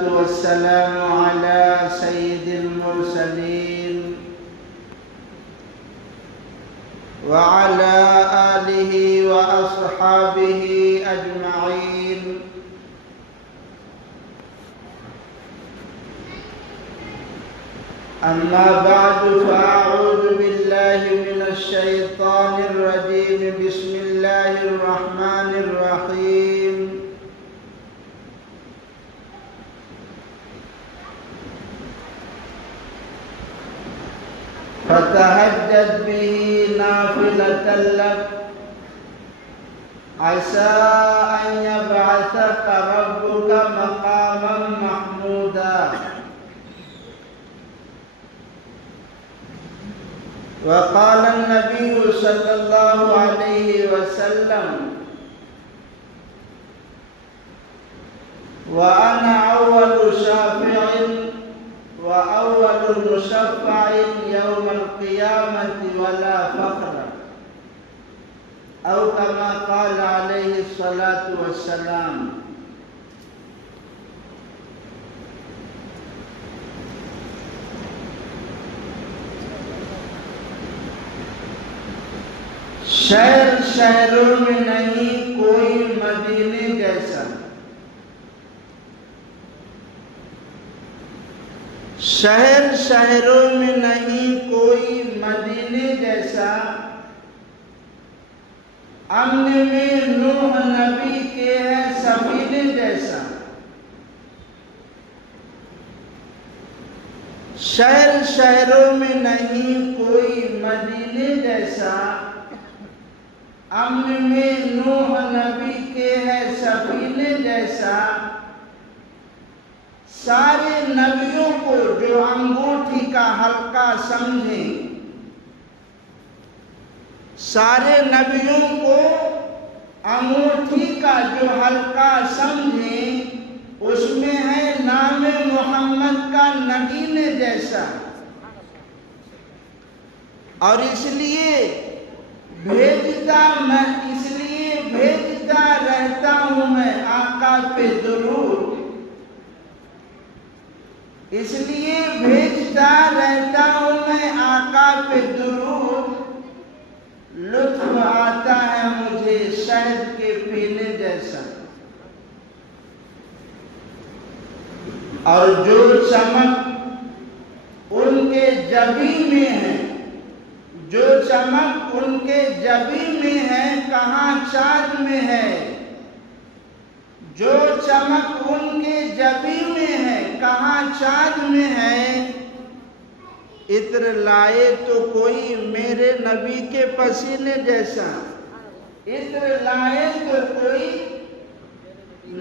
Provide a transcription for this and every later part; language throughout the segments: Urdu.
والصلاة والسلام على سيد المرسلين وعلى آله وأصحابه أجمعين. أما بعد فأعوذ بالله من الشيطان الرجيم. بسم الله الرحمن الرحيم. فتهجد به نافلة لك عسى أن يبعثك ربك مقاما محمودا. وقال النبي صلى الله عليه وسلم: وأنا أول شافع وأول مشفع يوم القيامة ولا فخر، أو كما قال عليه الصلاة والسلام. شہر شہروں میں نہیں کوئی مدینے جیسا، شہر شہروں میں نہیں کوئی مدینے جیسا، امن میں نوح نبی کے ہے سفینے جیسا. شہر شہروں میں نہیں کوئی مدینے جیسا، امن میں نوح نبی کے ہے سفینے جیسا. سارے نبیوں کو جو انگوٹھی کا حلقہ سمجھیں، سارے نبیوں کو انگوٹھی کا جو حلقہ سمجھیں، اس میں ہے نام محمد کا نگینے جیسا. اور اس لیے بھیجتا رہتا ہوں میں آقا پہ درود، اس لیے بھیجتا رہتا ہوں میں آقا پہ درود. لطف آتا ہے مجھے شہد کے پینے جیسا. اور جو چمک ان کے جبیں میں ہے، جو چمک ان کے جبیں میں ہے، کہاں چاند میں ہے. جو چمک ان کے جبیں میں ہے، کہاں چاند میں ہے. عطر لائے تو کوئی میرے نبی کے پسینے جیسا، عطر لائے تو کوئی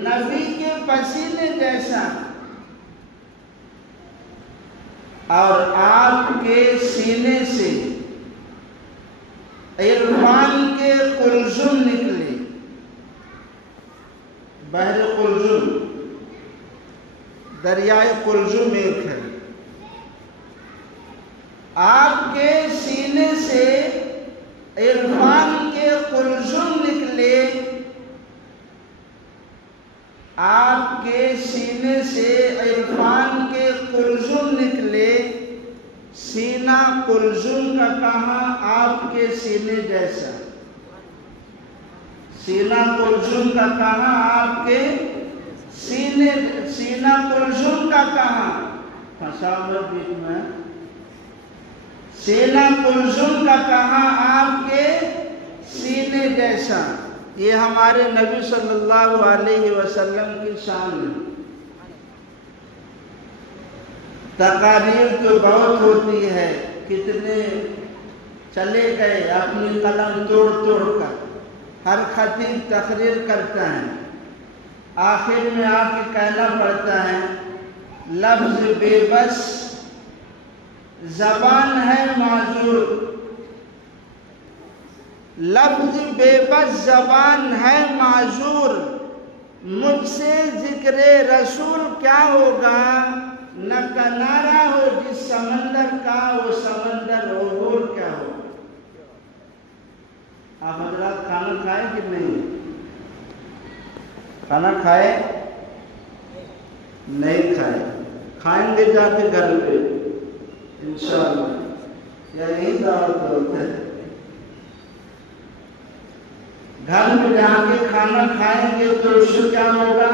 نبی کے پسینے جیسا. اور آپ کے سینے سے عرفان کے قلزم نکلے. بحر قلزم، دریائے قلزم ایک ہے. آپ کے سینے سے عرفان کے قلزم نکلے. آپ کے سینے سے عرفان کے قلزم نکلے. سینہ قلزم کا کہاں آپ کے سینے جیسا. سینہ قلزم کا کہاں آپ کے سینہ قلزم کا کہاں فسامت بیچ میں. سینہ قلزم کا کہاں آپ کے سینے جیسا. یہ ہمارے نبی صلی اللہ علیہ وسلم کی شان ہے. تقاریر تو بہت ہوتی ہے، کتنے چلے گئے اپنی قلم توڑ توڑ کر. ہر خطیب تقریر کرتا ہے، آخر میں آ کے کہنا پڑتا ہے: لفظ بے بس زبان ہے معذور، لفظ بے بس زبان ہے معذور. مجھ سے ذکر رسول کیا ہوگا، نہ کنارہ ہو جس سمندر کا وہ سمندر عبور کیا ہو. آپ حضرات کھانا کھائے کہ نہیں؟ کھانا کھائے؟ نہیں کھائے، کھائیں گے جا کے گھر پہ انشاءاللہ، یہی دعوت ہوتا ہے۔ گھر میں جا کے کھانا کھائیں گے تو اس سے کیا ہوگا؟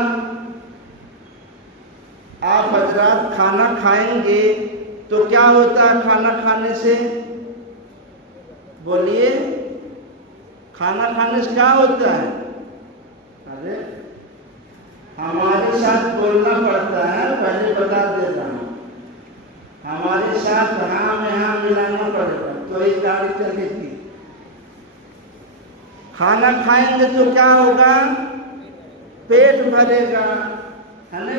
آپ حضرات کھانا کھائیں گے تو کیا ہوتا ہے کھانا کھانے سے؟ بولیے، کھانا کھانے سے کیا ہوتا ہے؟ ارے ہمارے ساتھ بولنا پڑتا ہے، پہلے بتا دیتا ہوں، ہمارے ساتھ ہاں میں ہاں ملانا پڑے گا تو یہ گاڑی چلے گی۔ کھانا کھائیں گے تو کیا ہوگا؟ پیٹ بھرے گا، ہے نا؟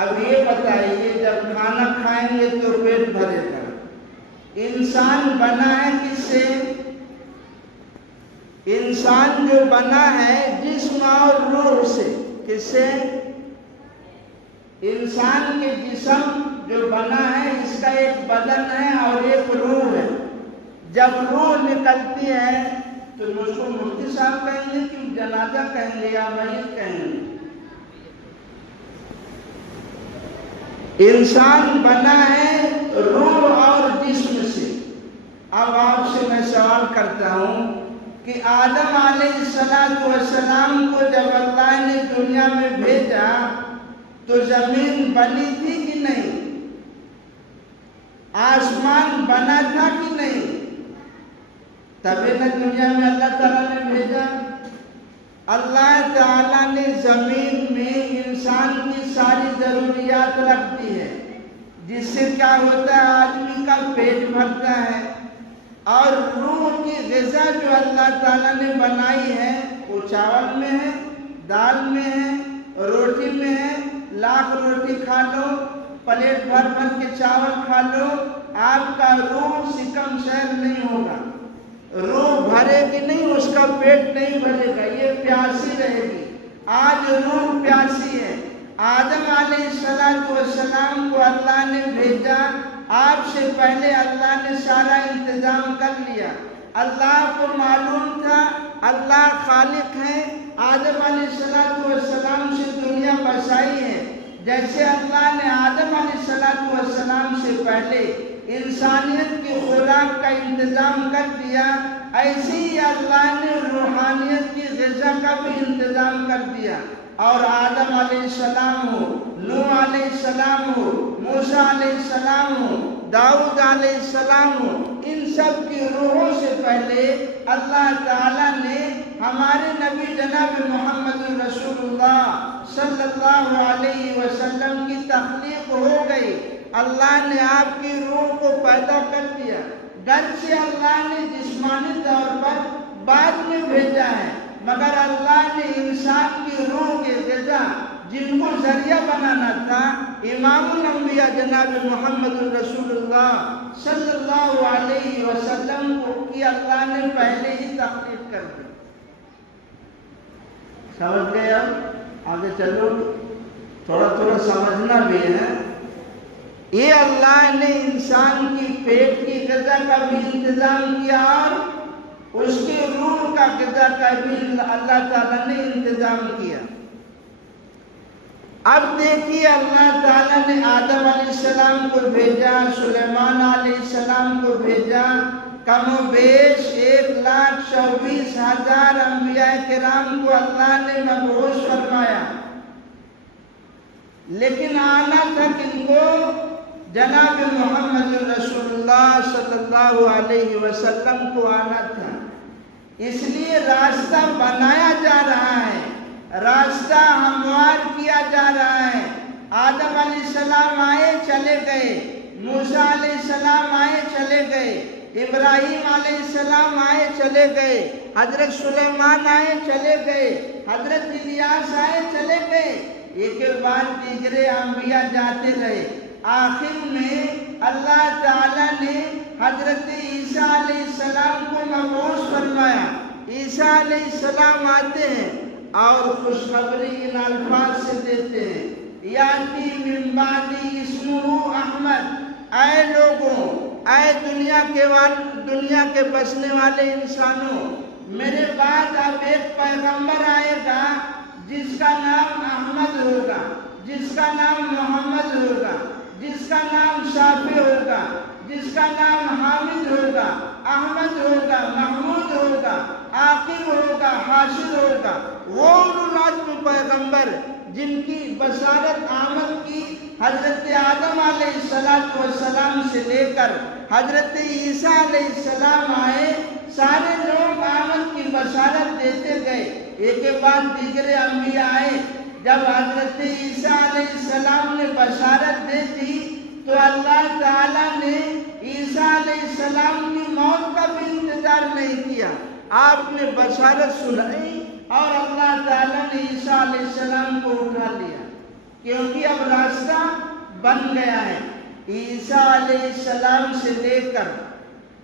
اب یہ بتائیے جب کھانا کھائیں گے تو پیٹ بھرے گا، انسان بنا ہے کس سے؟ انسان جو بنا ہے جسم اور روح سے، کس سے؟ انسان کے جسم جو بنا ہے اس کا ایک بدن ہے اور ایک روح ہے۔ جب روح نکلتی ہے تو اس کو مفتی صاحب کہیں گے کہ جنازہ کہیں گے یا میت کہیں گے؟ انسان بنا ہے روح اور جسم سے۔ اب آپ سے میں سوال کرتا ہوں کہ آدم علیہ السلام کو جب اللہ نے دنیا میں بھیجا تو زمین بنی تھی کہ نہیں؟ آسمان بنا تھا کہ نہیں؟ تبھی نہ دنیا میں اللہ تعالیٰ نے بھیجا۔ اللہ تعالیٰ نے زمین میں انسان کی ساری ضروریات رکھ دی ہے، جس سے کیا ہوتا ہے آدمی کا پیٹ بھرتا ہے، اور روح کی غذا جو اللہ تعالیٰ نے بنائی ہے وہ چاول میں ہے، دال میں ہے، روٹی میں ہے۔ لاکھ روٹی کھا لو، پلیٹ بھر بھر کے چاول کھا لو، آپ کا روح سکم سیر نہیں ہوگا، روح بھرے گی نہیں، اس کا پیٹ نہیں بھرے گا، یہ پیاسی رہے گی۔ آج روح پیاسی ہے۔ آدم علیہ السلام کو اللہ نے بھیجا، آپ سے پہلے اللہ نے سارا انتظام کر لیا۔ اللہ کو معلوم تھا اللہ خالق ہے، آدم علیہ السلام سے دنیا بسائی ہے۔ جیسے اللہ نے آدم علیہ السلام سے پہلے انسانیت کی خوراک کا انتظام کر دیا، ایسے ہی اللہ نے روحانیت کی غذا کا بھی انتظام کر دیا۔ اور آدم علیہ السلام ہو، نوح علیہ السلام ہو، موسیٰ علیہ السلام ہو، داؤد علیہ السلام ہو، ان سب کی روحوں سے پہلے اللہ تعالیٰ نے ہمارے نبی جناب محمد رسول اللہ صلی اللہ علیہ وسلم کی تخلیق ہو گئی۔ اللہ نے آپ کی روح کو پیدا کر دیا، گرچہ اللہ نے جسمانی طور پر بعد میں بھیجا ہے، مگر اللہ نے انسان کی روح کے غذا جن کو ذریعہ بنانا تھا، امام الانبیاء جناب محمد رسول اللہ صلی اللہ علیہ وسلم کو کی اللہ نے پہلے ہی تخلیق کر دی۔ سمجھ گئے؟ اب آگے چلو، تھوڑا تھوڑا سمجھنا بھی ہے۔ یہ اللہ نے انسان کی پیٹ کی غذا کا بھی انتظام کیا اور اس کی روح کا غذا کا بھی اللہ تعالیٰ نے انتظام کیا۔ اب دیکھیے اللہ تعالیٰ نے آدم علیہ السلام کو بھیجا، سلیمان علیہ السلام کو بھیجا، کم و بیش 1,24,000 انبیاء کرام کو اللہ نے مبعوث فرمایا، لیکن آنا تھا کن کو؟ جناب محمد رسول اللہ صلی اللہ علیہ وسلم کو آنا تھا۔ اس لیے راستہ بنایا جا رہا ہے، راستہ ہموار کیا جا رہا ہے۔ آدم علیہ السلام آئے چلے گئے، موسیٰ علیہ السلام آئے چلے گئے، ابراہیم علیہ السلام آئے چلے گئے، حضرت سلیمان آئے چلے گئے، حضرت الیاس آئے چلے گئے، ایک کے بعد دیگرے انبیاء جاتے رہے۔ آخر میں اللہ تعالیٰ نے حضرت عیسیٰ علیہ السلام کو مبعوث فرمایا۔ عیسیٰ علیہ السلام آتے ہیں اور خوشخبری ان الفاظ سے دیتے ہیں، یاتی من بعدی اسمہ احمد، اے لوگوں، اے دنیا کے بسنے والے انسانوں، میرے بعد اب ایک پیغمبر آئے گا جس کا نام احمد ہوگا، جس کا نام محمد ہوگا، جس کا نام شافع ہوگا، جس کا نام حامد ہوگا، احمد ہوگا، محمود ہوگا، عاقب ہوگا، حاشر ہوگا، وہ اولوالعزم پیغمبر جن کی بشارت آمد کی حضرت آدم علیہ السلام سے لے کر حضرت عیسیٰ علیہ السلام آئے، سارے لوگ آمد کی بشارت دیتے گئے، ایک کے بعد دیگر انبیاء آئے۔ جب حضرت عیسیٰ علیہ السلام نے بشارت دے دی تو اللہ تعالیٰ نے عیسیٰ علیہ السلام کی موت کا بھی انتظار نہیں کیا، آپ نے بشارت سنائی اور اللہ تعالیٰ نے عیسیٰ علیہ السلام کو اٹھا لیا، کیونکہ اب راستہ بن گیا ہے۔ عیسیٰ علیہ السلام سے لے کر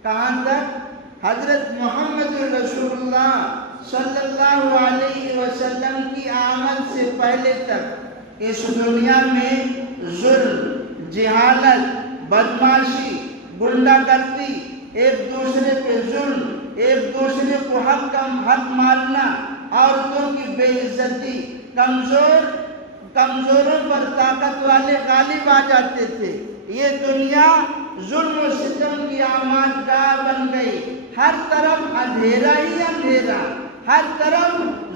کہاں تک؟ حضرت محمد رسول اللہ صلی اللہ علیہ وسلم کی آمد سے پہلے تک اس دنیا میں ظلم، جہالت، بدمعاشی، غنڈہ گردی، ایک دوسرے پہ ظلم، ایک دوسرے کو حق مارنا، عورتوں کی بے عزتی، کمزوروں پر طاقت والے غالب آ جاتے تھے۔ یہ دنیا ظلم و ستم کی آمادگاہ بن گئی، ہر طرف اندھیرا ہی اندھیرا، ہر طرف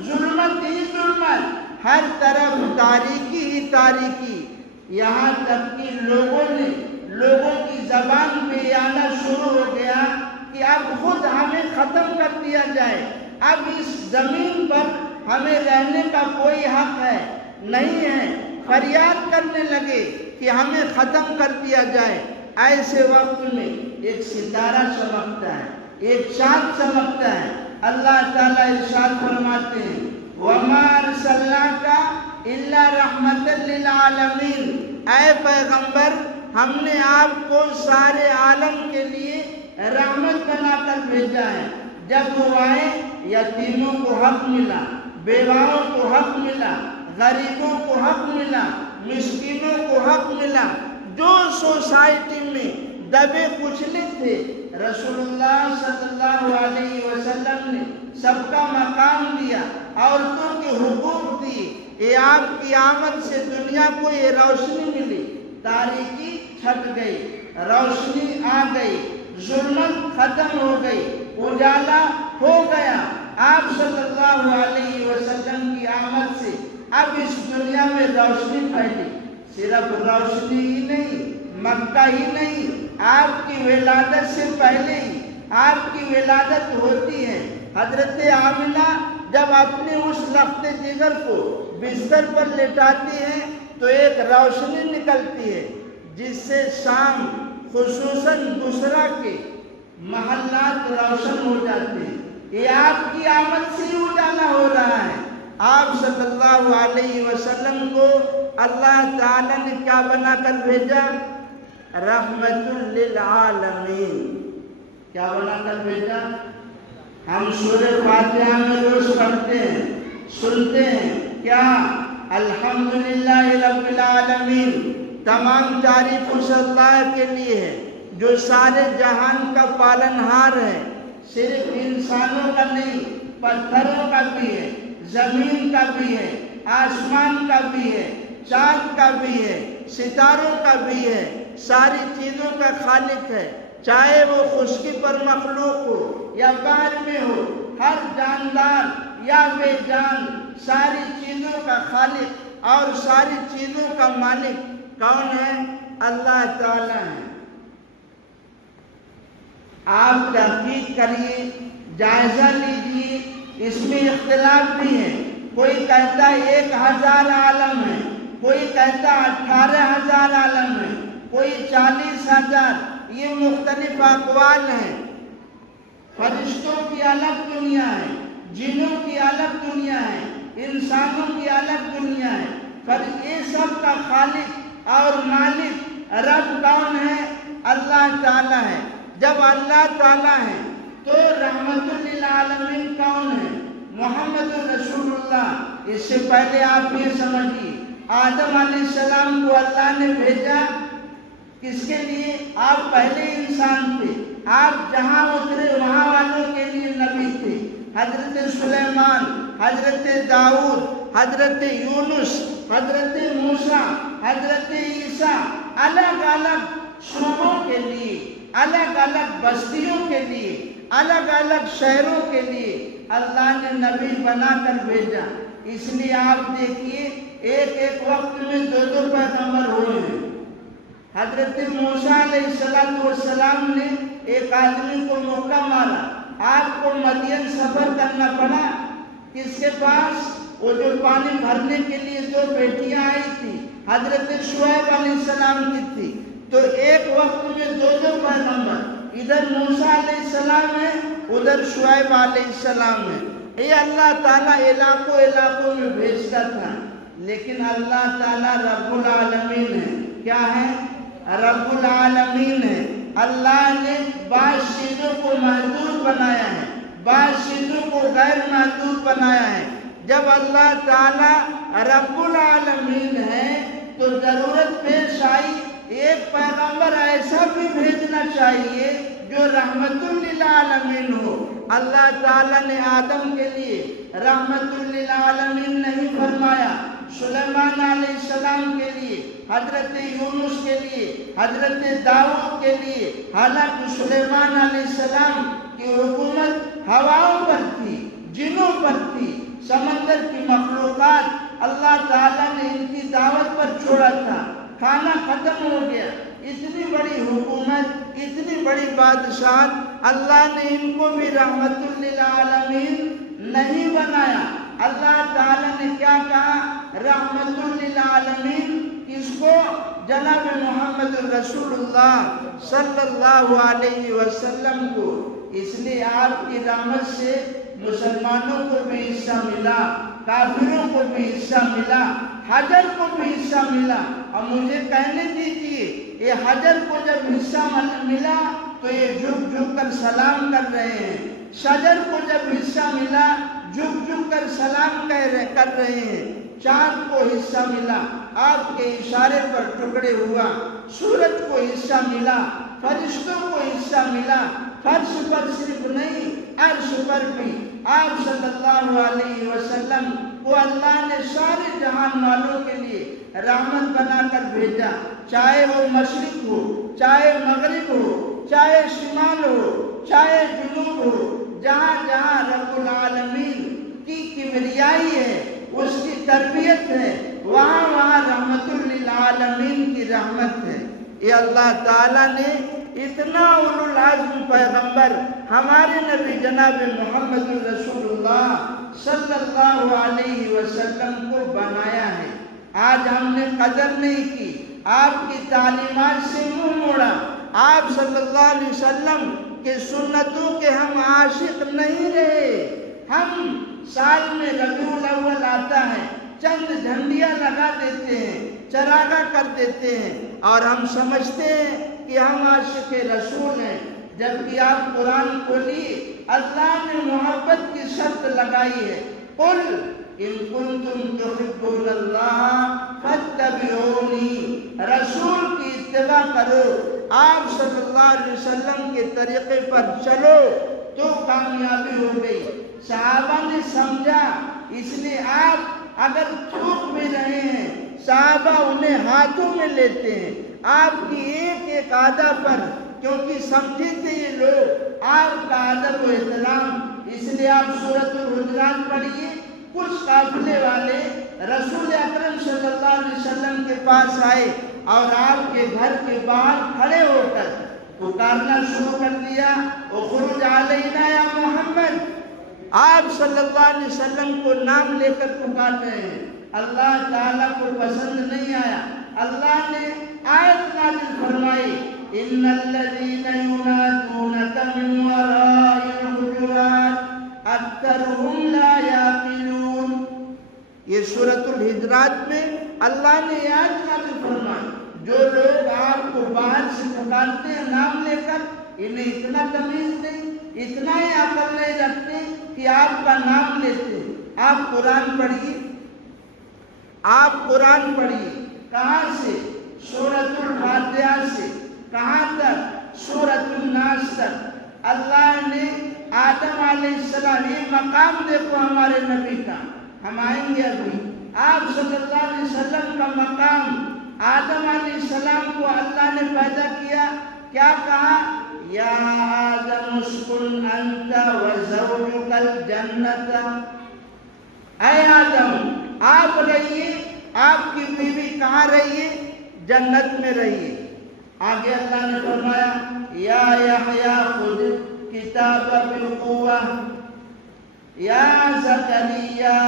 ظلمت ہی ظلمت، ہر طرف تاریکی ہی تاریکی، یہاں تک کہ لوگوں کی زبان پہ آنا شروع ہو گیا کہ اب خود ہمیں ختم کر دیا جائے، اب اس زمین پر ہمیں رہنے کا کوئی حق ہے نہیں ہے، فریاد کرنے لگے کہ ہمیں ختم کر دیا جائے۔ ایسے وقت میں ایک ستارہ چمکتا ہے، ایک چاند چمکتا ہے، اللہ تعالیٰ ارشاد فرماتے ہیں وَمَا أَرْسَلْنَاكَ إِلَّا رَحْمَةً لِلْعَالَمِينَ، اے پیغمبر ہم نے آپ کو سارے عالم کے لیے رحمت بنا کر بھیجا ہے۔ جب وہ آئے یتیموں کو حق ملا، بیواؤں کو حق ملا، غریبوں کو حق ملا، مسکینوں کو حق ملا، جو سوسائٹی میں دبے کچلے تھے رسول اللہ صلی اللہ علیہ وسلم نے سب کا مقام دیا، عورتوں کے حقوق دیے۔ یہ آپ کی آمد سے دنیا کو یہ روشنی ملی، تاریکی چھٹ گئی، روشنی آ گئی، ظلمت ختم ہو گئی، اجالا ہو گیا۔ آپ صلی اللہ علیہ وسلم کی آمد سے اب اس دنیا میں روشنی پھیلی، صرف روشنی ہی نہیں، مکہ ہی نہیں، آپ کی ولادت سے پہلے ہی آپ کی ولادت ہوتی ہے۔ حضرت آمنہ جب اپنے اس لخت جگر کو بستر پر لٹاتی ہیں تو ایک روشنی نکلتی ہے جس سے شام خصوصاً بصرہ کے محلات روشن ہو جاتے ہیں۔ یہ آپ کی آمد سے ہی اجالا ہو رہا ہے۔ آپ صلی اللہ علیہ وسلم کو اللہ تعالیٰ نے کیا بنا کر بھیجا؟ رحمت للعالمین۔ کیا بنا کر بھیجا؟ ہم سورہ فاتحہ میں روز پڑھتے ہیں، سنتے ہیں کیا؟ الحمدللہ رب العالمین، تمام تعریف اس اللہ کے لیے ہے جو سارے جہان کا پالنہار ہے، صرف انسانوں کا نہیں، پتھروں کا بھی ہے، زمین کا بھی ہے، آسمان کا بھی ہے، چاند کا بھی ہے، ستاروں کا بھی ہے، ساری چیزوں کا خالق ہے، چاہے وہ خشکی پر مخلوق ہو یا بحر میں ہو، ہر جاندار یا بے جان، ساری چیزوں کا خالق اور ساری چیزوں کا مالک کون ہے؟ اللہ تعالیٰ ہے۔ آپ تحقیق کریے، جائزہ لیجیے، اس میں اختلاف بھی ہے، کوئی کہتا ہے 1000 عالم ہے، کوئی کہتا 18,000 عالم ہے، کوئی 40,000، یہ مختلف اقوال ہیں۔ فرشتوں کی الگ دنیا ہے، جنوں کی الگ دنیا ہے، انسانوں کی الگ دنیا ہے، پر یہ سب کا خالق اور مالک رب کون ہے؟ اللہ تعالیٰ ہے۔ جب اللہ تعالیٰ ہے تو رحمت للعالمین کون ہے؟ محمد رسول اللہ۔ اس سے پہلے آپ یہ سمجھیے، آدم علیہ السلام کو اللہ نے بھیجا کس کے لیے؟ آپ پہلے انسان تھے، آپ جہاں اترے وہاں والوں کے لیے نبی تھے۔ حضرت سلیمان حضرت داؤد، حضرت یونس، حضرت موسیٰ، حضرت عیسیٰ، الگ الگ شعبوں کے لیے، الگ الگ بستیوں کے لیے، الگ الگ شہروں کے لیے اللہ نے نبی بنا کر بھیجا۔ اس لیے آپ دیکھیے ایک ایک وقت میں دو دو پیغمبر ہوئے ہیں۔ حضرت موسیٰ علیہ السلام نے ایک آدمی کو موقع مارا، آپ کو مدین سفر کرنا پڑا، کس کے پاس؟ وہ جو پانی بھرنے کے لیے دو بیٹیاں آئی تھی، حضرت شعیب علیہ السلام کی تھی۔ تو ایک وقت میں دو دو پیغمبر، ادھر موسیٰ علیہ السلام ہے، ادھر شعیب علیہ السلام ہے۔ یہ اللہ تعالیٰ علاقوں علاقوں میں بھیجتا تھا، لیکن اللہ تعالیٰ رب العالمین ہے۔ کیا ہے؟ رب العالمین ہے۔ اللہ نے بعض چیزوں کو محدود بنایا ہے، بعض چیزوں کو غیر محدود بنایا ہے۔ جب اللہ تعالیٰ رب العالمین ہے تو ضرورت پیش آئی ایک پیغمبر ایسا بھی بھیجنا چاہیے جو رحمت للعالمین ہو۔ اللہ تعالیٰ نے آدم کے لیے رحمت للعالمین نہیں فرمایا، سلیمان علیہ السلام کے لیے، حضرت یونس کے لیے، حضرت داؤد کے لیے، حالانکہ سلیمان علیہ السلام کی حکومت ہواؤں پر تھی، جنوں پر تھی، سمندر کی مخلوقات اللہ تعالیٰ نے ان کی دعوت پر چھوڑا تھا، کھانا ختم ہو گیا۔ اتنی بڑی حکومت، اتنی بڑی بادشاہت، اللہ نے ان کو بھی رحمت للعالمین نہیں بنایا۔ اللہ تعالیٰ نے کیا کہا؟ رحمت للعالمین اس کو جناب محمد رسول اللہ صلی اللہ علیہ وسلم کو۔ اس لیے آپ کی رحمت سے مسلمانوں کو بھی حصہ ملا، کافروں کو بھی حصہ ملا، حجر کو بھی حصہ ملا۔ اور مجھے کہنے دیجئے، یہ حجر کو جب حصہ ملا تو یہ جھک جھک کر سلام کر رہے ہیں، شجر کو جب حصہ ملا جھک جھک کر سلام کر رہے ہیں، چاند کو حصہ ملا، آپ کے اشارے پر ٹکڑے ہوا، سورج کو حصہ ملا، فرشتوں کو حصہ ملا، فرش پر صرف نہیں عرش پر بھی آپ صلی اللہ علیہ وسلم کو اللہ نے سارے جہان والوں کے لیے رحمت بنا کر بھیجا، چاہے وہ مشرق ہو، چاہے مغرب ہو، چاہے شمال ہو، چاہے جنوب ہو، جہاں جہاں رب العالمین کی کبریائی ہے، اس کی تربیت ہے، وہاں وہاں رحمت للعالمین کی رحمت ہے۔ یہ اللہ تعالیٰ نے اتنا اولو العزم پیغمبر ہمارے نبی جناب محمد رسول اللہ صلی اللہ علیہ وسلم کو بنایا ہے۔ آج ہم نے قدر نہیں کی، آپ کی تعلیمات سے منہ موڑا، آپ صلی اللہ علیہ وسلم کے سنتوں کے ہم عاشق نہیں رہے۔ ہم سال میں ربیع الاول آتا ہے، چند جھنڈیاں لگا دیتے ہیں، چراغاں کر دیتے ہیں، اور ہم سمجھتے ہیں کہ ہم عاشق رسول ہیں، جبکہ آپ قرآن کھولیے، اللہ نے محبت کی شرط لگائی ہے، قل ان کنتم تحبون اللہ فاتبعونی، رسول کی اتباع کرو، آپ صلی اللہ علیہ وسلم کے طریقے پر چلو تو کامیابی ہو گئی۔ صحابہ نے سمجھا، اس لیے آپ اگر چوک بھی رہے ہیں صحابہ انہیں ہاتھوں میں لیتے ہیں، آپ کی ایک ایک ادا پر، کیونکہ سمجھے تھے یہ لوگ آپ کا ادب و احترام۔ اس لیے آپ سورۃ الحجرات پڑھیے، کچھ قافلے والے رسول اکرم صلی اللہ علیہ وسلم کے پاس آئے اور آپ کے گھر کے باہر کھڑے ہو کر پکارنا شروع کر دیا، اخرج علینا یا محمد۔ آپ صلی اللہ علیہ وسلم کو نام لے کر پکار رہے ہیں، اللہ تعالیٰ کو پسند نہیں آیا۔ اللہ نے آیت نازل فرمائی، ان الذین ینادونک من وراء الحجرات اکثرهم لا یعقلون۔ یہ سورۃ الحجرات میں اللہ نے آیت نازل فرمائی، جو لوگ آپ کو باہر سے پکارتے ہیں نام لے کر، انہیں اتنا تمیز نہیں، اتنا ہی عقل نہیں رکھتے کہ آپ کا نام لیتے۔ آپ قرآن پڑھیے، آپ قرآن پڑھیے، کہاں سے؟ سورۃ الفاتحہ سے کہاں تک؟ سورۃ الناس تک۔ اللہ نے آدم علیہ السلام، یہ مقام دیکھو ہمارے نبی کا، ہم آئیں گے ابھی، آپ صلی اللہ علیہ وسلم کا مقام، آدم علیہ السلام کو اللہ نے پیدا کیا، کیا کہا؟ یا آدم اسکن انت وزوجک الجنت، اے آدم آپ رہیے، آپ کی بیوی کہاں رہیے؟ جنت میں رہیے۔ آگے اللہ نے فرمایا یا یحییٰ خذ کتاب بالقوہ یا زکریا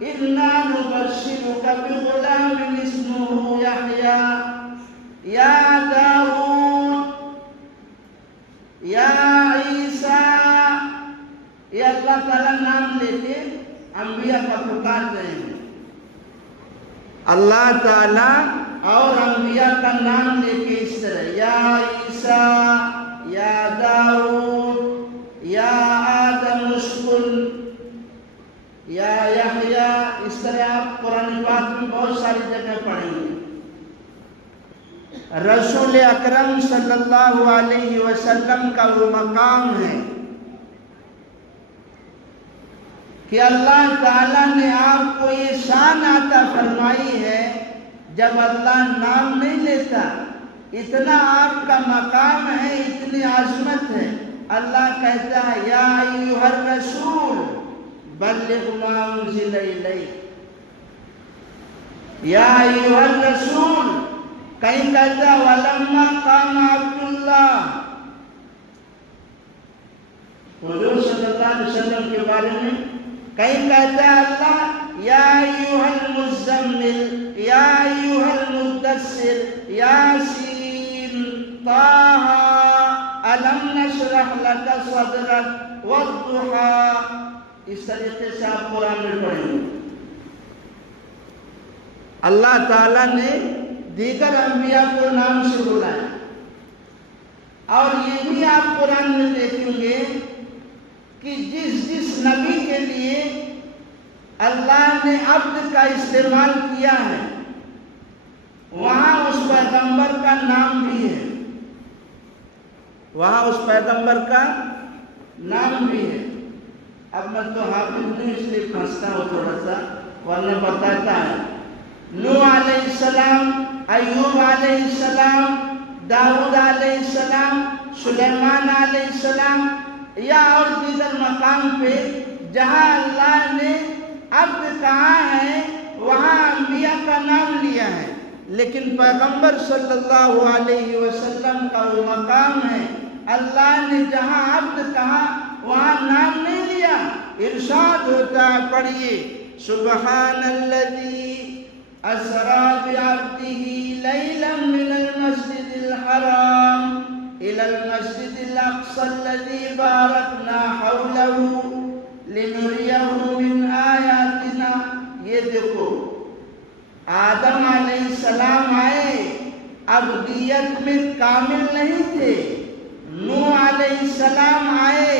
انا نبشرک بغلام اسمہ یحییٰ یا داؤد یا عیسیٰ، یہ اللہ تعالیٰ نام لے کے انبیاء کا پکار رہے ہیں۔ اللہ تعالیٰ اور انبیاء کا نام لے کے اس طرح یا عیسیٰ یا داؤد یا آدم اسکن یا یحییٰ، اس طرح آپ قرآن پاک میں بہت ساری جگہ پڑھیں گے۔ رسول اکرم صلی اللہ علیہ وسلم کا وہ مقام ہے کہ اللہ تعالیٰ نے آپ کو یہ شان عطا فرمائی ہے، جب اللہ نام نہیں لیتا، اتنا آپ کا مقام ہے، اتنی عظمت ہے، اللہ کہتا ہے یا ایھا الرسول بلغ ما انزل الیک، یا ایھا الرسول، کہیں کہتا ہے ولما قام عبداللہ، حضور صلی اللہ علیہ وسلم کے بارے میں کہیں کہتا ہے اللہ یا ایھا المزمل یا ایھا المدثر یاسین طٰ الم نشرح لک صدرک والضحیٰ، اس طریقے سے آپ قرآن میں پڑھیں گے۔ اللہ تعالیٰ نے دیگر انبیاء کو نام سے بلایا، اور یہ بھی آپ قرآن میں دیکھیں گے کہ جس نبی کے لیے اللہ نے عبد کا استعمال کیا ہے، وہاں اس پیغمبر کا نام بھی ہے، وہاں اس پیغمبر کا نام بھی ہے۔ اب میں تو حافظ نہیں، اس لیے پھنستا ہوں تھوڑا سا، ورنہ بتاتا ہے نوح علیہ السلام، ایوب علیہ السلام، داؤد علیہ السلام، سلیمان علیہ السلام، یا اور دیگر مقام پہ جہاں اللہ نے عبد کہا ہے وہاں انبیاء کا نام لیا ہے، لیکن پیغمبر صلی اللہ علیہ وسلم کا وہ مقام ہے، اللہ نے جہاں عبد کہا وہاں نام نہیں لیا۔ ارشاد ہوتا ہے، پڑھیے سبحان الذی اسریٰ بعبدہ لیلا من المسجد الحرام إلى المسجد الأقصى الذي باركنا حوله لنريه من آياتنا۔ یہ دیکھو آدم علیہ السلام آئے، عبدیت میں کامل نہیں تھے، نوح علیہ السلام آئے،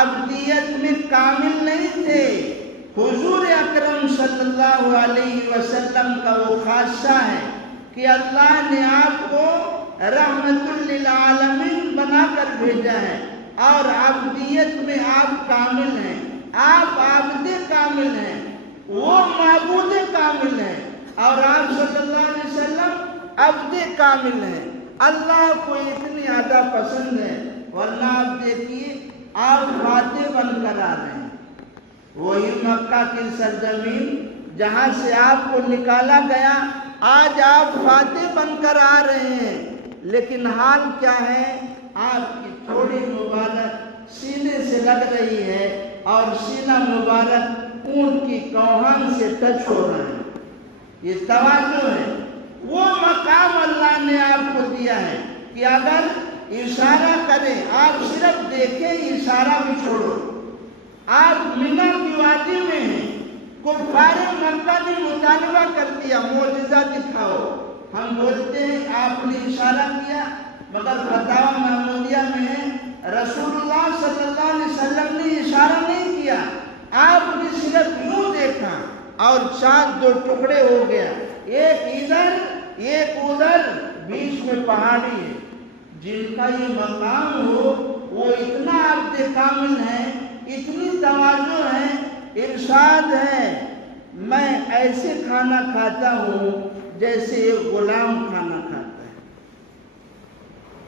عبدیت میں کامل نہیں تھے، حضور اکرم صلی اللہ علیہ وسلم کا وہ خاصہ ہے کہ اللہ نے آپ کو رحمت للعالمین بنا کر بھیجا ہے، اور عبدیت میں آپ کامل ہیں، آپ عابد کامل ہیں، وہ معبود کامل ہیں، اور آپ صلی اللہ علیہ وسلم عبد کامل ہیں۔ اللہ کو اتنی زیادہ پسند ہے، ورنہ آپ دیکھیے آپ فاتح بن کر آ رہے ہیں، وہی مکہ کی سرزمین جہاں سے آپ کو نکالا گیا، آج آپ فاتح بن کر آ رہے ہیں، لیکن حال کیا ہے؟ آپ کی تھوڑی مبارک سینے سے لگ رہی ہے، اور سینہ مبارک اونٹ کی کوہان سے ٹچ ہو رہا ہے۔ یہ تواضع ہے، وہ مقام اللہ نے آپ کو دیا ہے کہ اگر اشارہ کریں، آپ صرف دیکھیں، اشارہ بھی چھوڑو۔ آپ منہ کی وادی میں ہیں، کفار مکہ نے مطالبہ کر دیا معجزہ دکھاؤ، ہم بولتے ہیں آپ نے اشارہ کیا، مگر فتاوی محمودیہ میں ہے رسول اللہ صلی اللہ علیہ وسلم نے اشارہ نہیں کیا، آپ نے صرف یوں دیکھا اور چاند دو ٹکڑے ہو گیا، ایک ادھر ایک ادھر، بیچ میں پہاڑی ہے۔ جن کا یہ مقام ہو وہ اتنا عبد کامل ہے، اتنی تواضع ہے، ارشاد ہے میں ایسے کھانا کھاتا ہوں جیسے ایک غلام کھانا کھاتا ہے،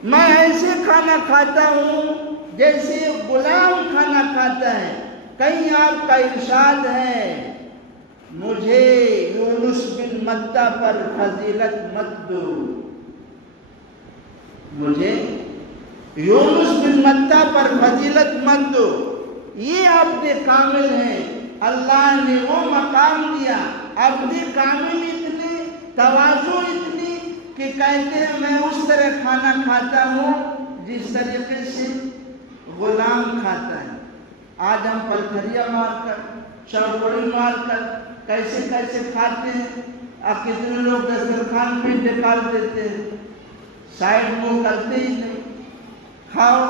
میں ایسے کھانا کھاتا ہوں جیسے ایک غلام کھانا کھاتا ہے۔ کہیں آپ کا ارشاد ہے مجھے یونس بن متہ پر فضیلت مت دو، مجھے یونس بن متہ پر فضیلت مت دو۔ یہ عبد کامل ہیں، اللہ نے وہ مقام دیا۔ عبد کامل اتنے، تواضع اتنی کہ کہتے ہیں میں اس طرح کھانا کھاتا ہوں جس طریقے سے غلام کھاتا ہے۔ آج ہم پتھریا مار کر، چوکڑی مار کر کیسے کیسے کھاتے ہیں، اب کتنے لوگ دسترخوان پہ ڈکال دیتے ہیں، سائڈ منہ کرتے ہی نہیں۔ کھاؤ۔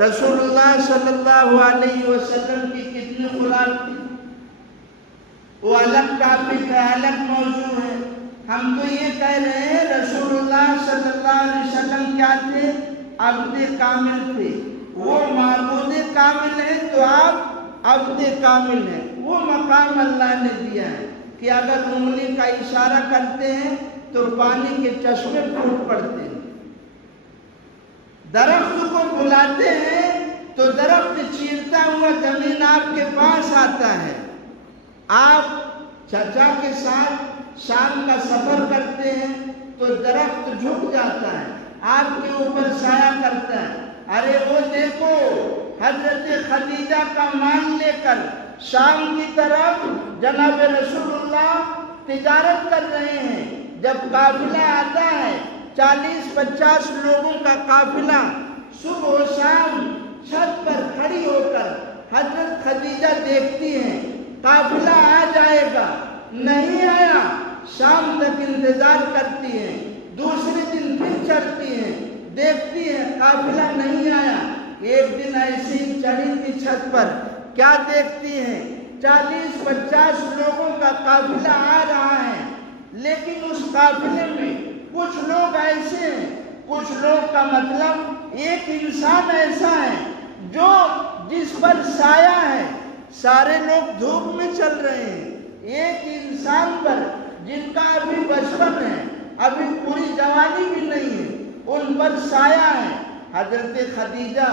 رسول اللہ صلی اللہ علیہ وسلم کی کتنی خوراک تھی، وہ الگ ٹاپک ہے، الگ موضوع ہے۔ ہم تو یہ کہہ رہے ہیں رسول اللہ صلی اللہ علیہ وسلم کیا تھے؟ عبد کامل تھے۔ وہ معبود کامل ہے تو آپ عبد کامل ہیں۔ وہ مقام اللہ نے دیا ہے کہ اگر انگلی کا اشارہ کرتے ہیں تو پانی کے چشمے پھوٹ پڑتے ہیں، درخت کو بلاتے ہیں تو درخت چیرتا ہوا زمین آپ کے پاس آتا ہے۔ آپ چچا کے ساتھ شام کا سفر کرتے ہیں تو درخت جھک جاتا ہے، آپ کے اوپر سایہ کرتا ہے۔ ارے وہ دیکھو حضرت خدیجہ کا مال لے کر شام کی طرف جناب رسول اللہ تجارت کر رہے ہیں۔ جب قافلہ آتا ہے 40-50 لوگوں کا قافلہ، صبح و شام چھت پر کھڑی ہو کر حضرت خدیجہ دیکھتی ہیں قافلہ آ جائے گا، نہیں آیا، شام تک انتظار کرتی ہیں، دوسرے دن پھر چڑھتی ہیں، دیکھتی ہیں قافلہ نہیں آیا۔ ایک دن ایسی چڑھی تھی چھت پر، کیا دیکھتی ہیں 40-50 لوگوں کا قافلہ آ رہا ہے، لیکن اس قافلے میں کچھ لوگ ایسے ہیں، کچھ لوگ کا مطلب ایک انسان ایسا ہے جو جس پر سایہ ہے، سارے لوگ دھوپ میں چل رہے ہیں، ایک انسان پر جن کا ابھی بچپن ہے، ابھی پوری جوانی بھی نہیں ہے، ان پر سایہ ہے۔ حضرت خدیجہ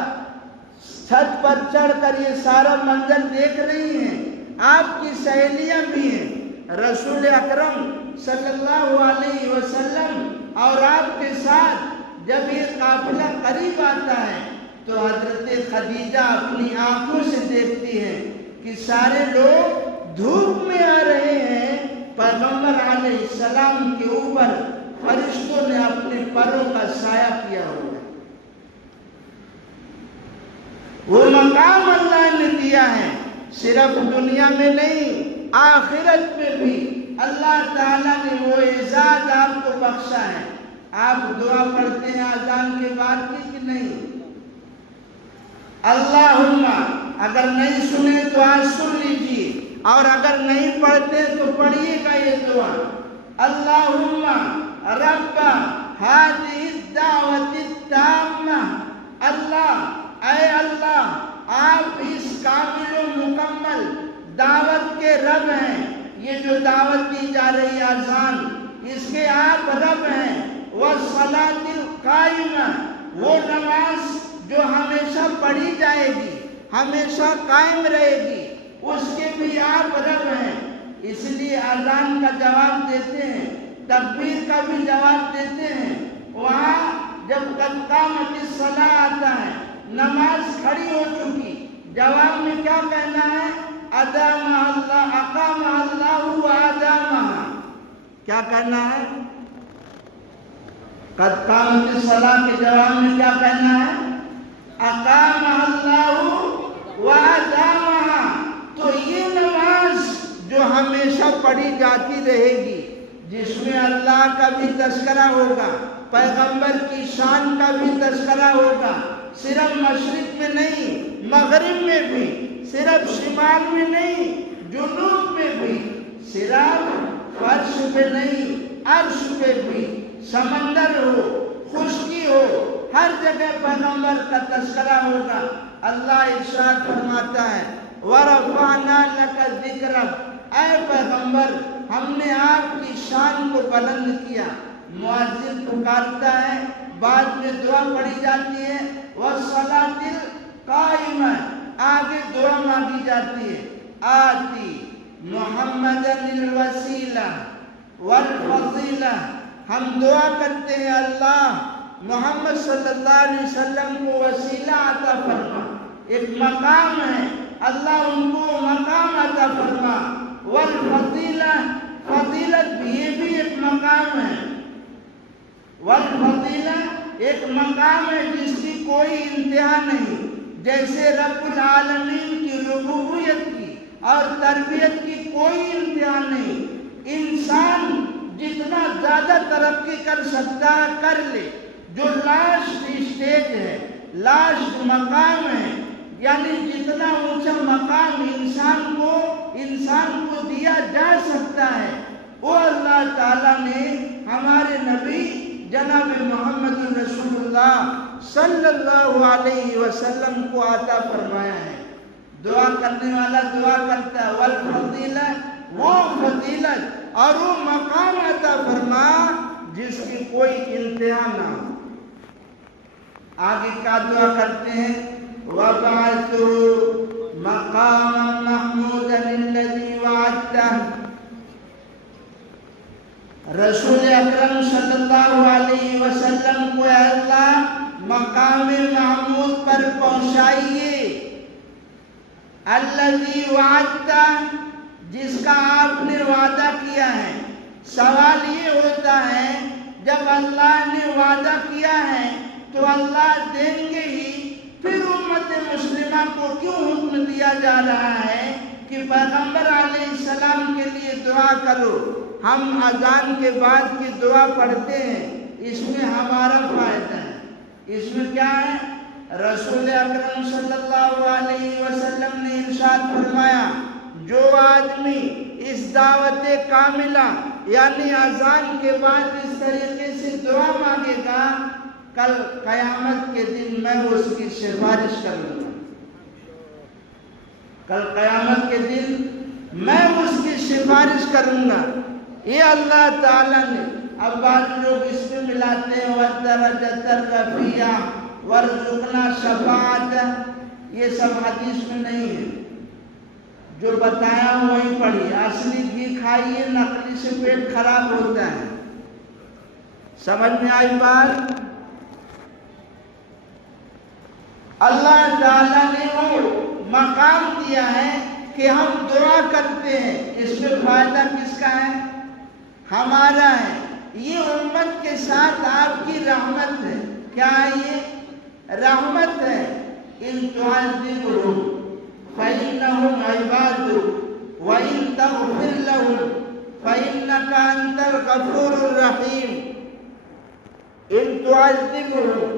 چھت پر چڑھ کر یہ سارا منظر دیکھ رہی ہیں، آپ کی سہیلیاں بھی ہیں، رسول اکرم صلی اللہ علیہ وسلم اور آپ کے ساتھ جب یہ قافلہ قریب آتا ہے تو حضرت خدیجہ اپنی آنکھوں سے دیکھتی ہیں کہ سارے لوگ دھوپ میں آ رہے ہیں، پیغمبر علیہ السلام کے اوپر فرشتوں نے اپنے پروں کا سایہ کیا ہوا ہے۔ وہ مقام اللہ نے دیا ہے، صرف دنیا میں نہیں آخرت میں بھی اللہ تعالیٰ نے وہ اعزاز آپ کو بخشا ہے۔ آپ دعا پڑھتے ہیں اذان کے بعد کی کہ نہیں؟ اللہم، اگر نہیں سنے تو آج سن لیجیے، اور اگر نہیں پڑھتے تو پڑھیے گا یہ دعا۔ اللہم رب ہذہ الدعوۃ التامہ، اللہ اے اللہ آپ اس کامل و مکمل دعوت کے رب ہیں، یہ جو دعوت دی جا رہی ہے اذان، اس کے آپ رب ہیں۔ والصلاۃ القائمہ، وہ نماز جو ہمیشہ پڑھی جائے گی، ہمیشہ قائم رہے گی، اس کے بھی آپ رب ہیں۔ اس لیے اذان کا جواب دیتے ہیں، تکبیر کا بھی جواب دیتے ہیں۔ وہاں جب قد قامت الصلاۃ آتا ہے، نماز کھڑی ہو چکی، جواب میں کیا کہنا ہے؟ ادامہ اللہ، اقامہ اللہ و ادامہ۔ کیا کہنا ہے؟ قد قامت الصلاۃ کے جواب میں کیا کہنا ہے؟ اقامہ اللہ و ادامہ۔ تو یہ نماز جو ہمیشہ پڑھی جاتی رہے گی، جس میں اللہ کا بھی تذکرہ ہوگا، پیغمبر کی شان کا بھی تذکرہ ہوگا، صرف مشرق میں نہیں مغرب میں بھی، صرف شمال میں نہیں جنوب میں بھی، صرف فرش پہ نہیں عرش پہ بھی، سمندر ہو، خشکی ہو، ہر جگہ پیغمبر کا تذکرہ ہوگا۔ اللہ ارشاد فرماتا ہے وَرَفَعْنَا لَكَ ذِكْرَكَ، اے پیغمبر ہم نے آپ کی شان کو بلند کیا۔ مؤذن پکارتا ہے، بعد میں دعا پڑھی جاتی ہے، وَالصَّلَاةِ الْقَائِمَةِ، آگے دعا مانگی جاتی ہے، آتی محمدًا الوسیلہ والفضیلہ، ہم دعا کرتے ہیں اللہ محمد صلی اللہ علیہ وسلم کو وسیلہ عطا فرما، ایک مقام ہے، اللہ ان کو مقام عطا فرما، والفضیلہ، فضیلت بھی، یہ بھی ایک مقام ہے، والفضیلہ ایک مقام ہے جس کی کوئی انتہا نہیں، جیسے رب العالمین کی ربوبیت کی اور تربیت کی کوئی انتہا نہیں۔ انسان جتنا زیادہ ترقی کر سکتا ہے کر لے، جو لاسٹ اسٹیج ہے، لاسٹ مقام ہے، یعنی جتنا اونچا مقام انسان کو دیا جا سکتا ہے، وہ اللہ تعالیٰ نے ہمارے نبی جناب محمد رسول اللہ صلی اللہ علیہ وسلم کو عطا فرمایا ہے۔ دعا کرنے والا دعا کرتا ہے، والفضیلہ، وہ فضیلت اور وہ مقام عطا فرما جس کی کوئی انتہا نہ ہو۔ آگے کا دعا کرتے ہیں وَبَعَثُوا مَقَامًا مَحْمُودًا الَّذِي وَعَدتَّهُ، رسول اکرم صلی اللہ علیہ وسلم کو اے اللہ مقام محمود پر پہنچائیے، الَّذِي وَعَدتَّهُ، جس کا آپ نے وعدہ کیا ہے۔ سوال یہ ہوتا ہے جب اللہ نے وعدہ کیا ہے تو اللہ دیں گے ہی، پھر امت مسلمہ کو کیوں حکم دیا جا رہا ہے کہ پیغمبر علیہ السلام کے لیے دعا کرو؟ ہم اذان کے بعد کی دعا پڑھتے ہیں، اس میں ہمارا فائدہ ہے۔ اس میں کیا ہے؟ رسول اکرم صلی اللہ علیہ وسلم نے ارشاد فرمایا جو آدمی اس دعوت کاملہ یعنی اذان کے بعد اس طریقے سے دعا مانگے گا، کل قیامت کے دن میں اس کی سفارش کروں گا، کل قیامت کے دن میں اس کی سفارش کروں گا۔ یہ اللہ تعالیٰ نے، اب بعض لوگ اس میں ملاتے ہیں وَالدَّرَجَةَ الرَّفِيعَةَ وَارْزُقْنَا شَفَاعَتَهُ، یہ سب حدیث میں نہیں ہے، جو بتایا وہی پڑھی، اصلی گھی کھائیے نقلی سے پیٹ خراب ہوتا ہے۔ سمجھ میں آئی بات؟ اللہ تعالیٰ نے وہ مقام دیا ہے کہ ہم دعا کرتے ہیں، اس میں فائدہ کس کا ہے؟ ہمارا ہے۔ یہ امت کے ساتھ آپ کی رحمت ہے۔ کیا ہے یہ؟ رحمت ہے۔ ان تعذبهم فإنهم عبادك وإن تغفر لهم فإنك أنت الغفور الرحيم۔ ان تعذبهم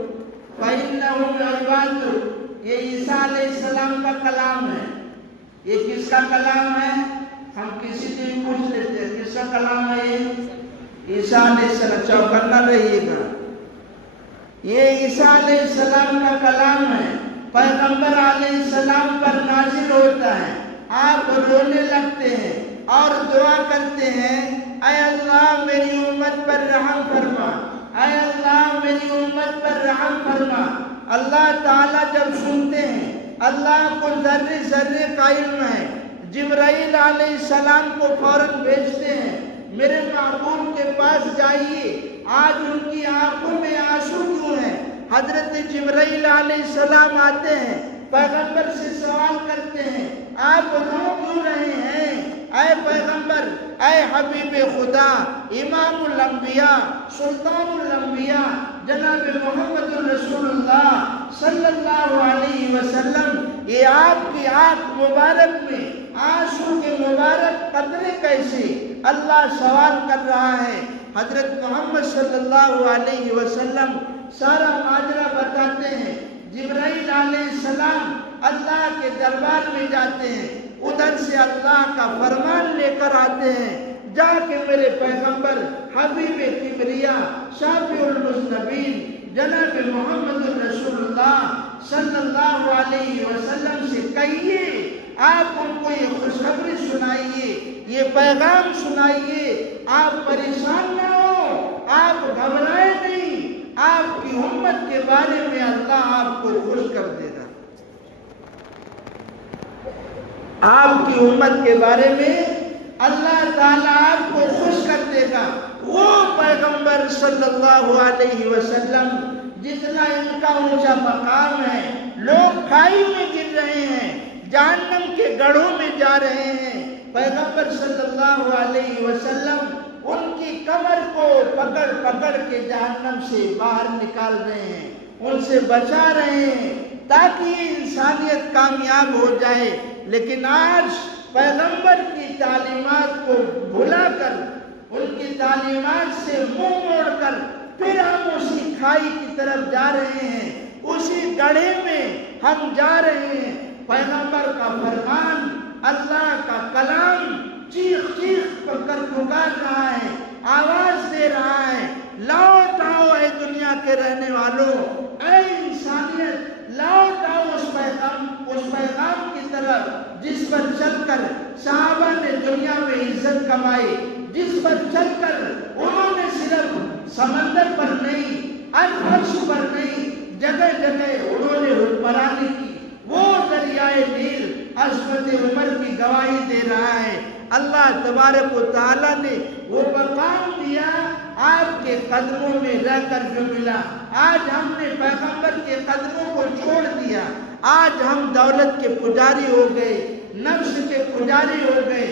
فإنهم عبادك، یہ عیسیٰ علیہ السلام کا کلام ہے۔ یہ کس کا کلام ہے؟ ہم کسی سے بھی پوچھ لیتے ہیں کس کا کلام ہے یہ؟ عیسیٰ علیہ السلام، چوکنا رہیے گا، یہ عیسیٰ علیہ السلام کا کلام ہے، پیغمبر علیہ السلام پر نازل ہوتا ہے۔ آپ رونے لگتے ہیں اور دعا کرتے ہیں اے اللہ میری امت پر رحم فرما، اے اللہ میری امت پر رحم فرما۔ اللہ تعالیٰ جب سنتے ہیں، اللہ کو ذرے ذرے کا علم ہے، جبرائیل علیہ السلام کو فوراً بھیجتے ہیں میرے محبوب کے پاس جائیے، آج ان کی آنکھوں میں آنسو کیوں ہیں؟ حضرت جبرائیل علیہ السلام آتے ہیں، پیغمبر سے سوال کرتے ہیں آپ رو کیوں رہے ہیں؟ اے پیغمبر، اے حبیب خدا، امام الانبیاء، سلطان الانبیاء، جناب محمد رسول اللہ صلی اللہ علیہ وسلم، یہ آپ کی آنکھ مبارک میں آنسو کے مبارک قطرے کیسے؟ اللہ سوال کر رہا ہے۔ حضرت محمد صلی اللہ علیہ وسلم سارا ماجرا بتاتے ہیں۔ جبرائیل علیہ السلام اللہ کے دربار میں جاتے ہیں، ادھر سے اللہ کا فرمان لے کر آتے ہیں، جا کے میرے پیغمبر حبیب کبریا شافع المذنبین جناب محمد رسول اللہ صلی اللہ علیہ وسلم سے کہیے، آپ ان کو یہ خوشخبری سنائیے، یہ پیغام سنائیے، آپ پریشان نہ ہو، آپ گھبرائے نہیں، آپ کی امت کے بارے میں اللہ آپ کو خوش کر دے گا، آپ کی امت کے بارے میں اللہ تعالیٰ آپ کو خوش کر دے گا۔ وہ پیغمبر صلی اللہ علیہ وسلم جتنا ان کا اونچا مقام ہے، لوگ کھائی میں گر رہے ہیں، جہنم کے گڑھوں میں جا رہے ہیں، پیغمبر صلی اللہ علیہ وسلم ان کی کمر کو پکڑ پکڑ کے جہنم سے باہر نکال رہے ہیں، ان سے بچا رہے ہیں تاکہ انسانیت کامیاب ہو جائے۔ لیکن آج پیغمبر کی تعلیمات کو بھلا کر، ان کی تعلیمات سے منہ موڑ کر پھر ہم اسی کھائی کی طرف جا رہے ہیں، اسی گڑھے میں ہم جا رہے ہیں۔ پیغمبر کا فرمان، اللہ کا کلام چیخ چیخ کر پکار رہا ہے، آواز دے رہا ہے، لوٹ آؤ اے دنیا کے رہنے والوں، اے انسانیت، لوٹ آؤ اس پیغام کی طرف جس پر چل کر صحابہ نے دنیا میں عزت کمائی، جس پر چل کر انہوں نے صرف سمندر پر نہیں، عرش پر نہیں، جگہ جگہ انہوں نے حکمرانی کی۔ وہ دریائے نیل عظمت عمر کی گواہی دے رہا ہے۔ اللہ تبارک و تعالیٰ نے وہ مقام دیا، آپ کے قدموں میں رہ کر جو ملا۔ آج ہم نے پیغمبر کے قدموں کو چھوڑ دیا، آج ہم دولت کے پجاری ہو گئے، نفس کے پجاری ہو گئے۔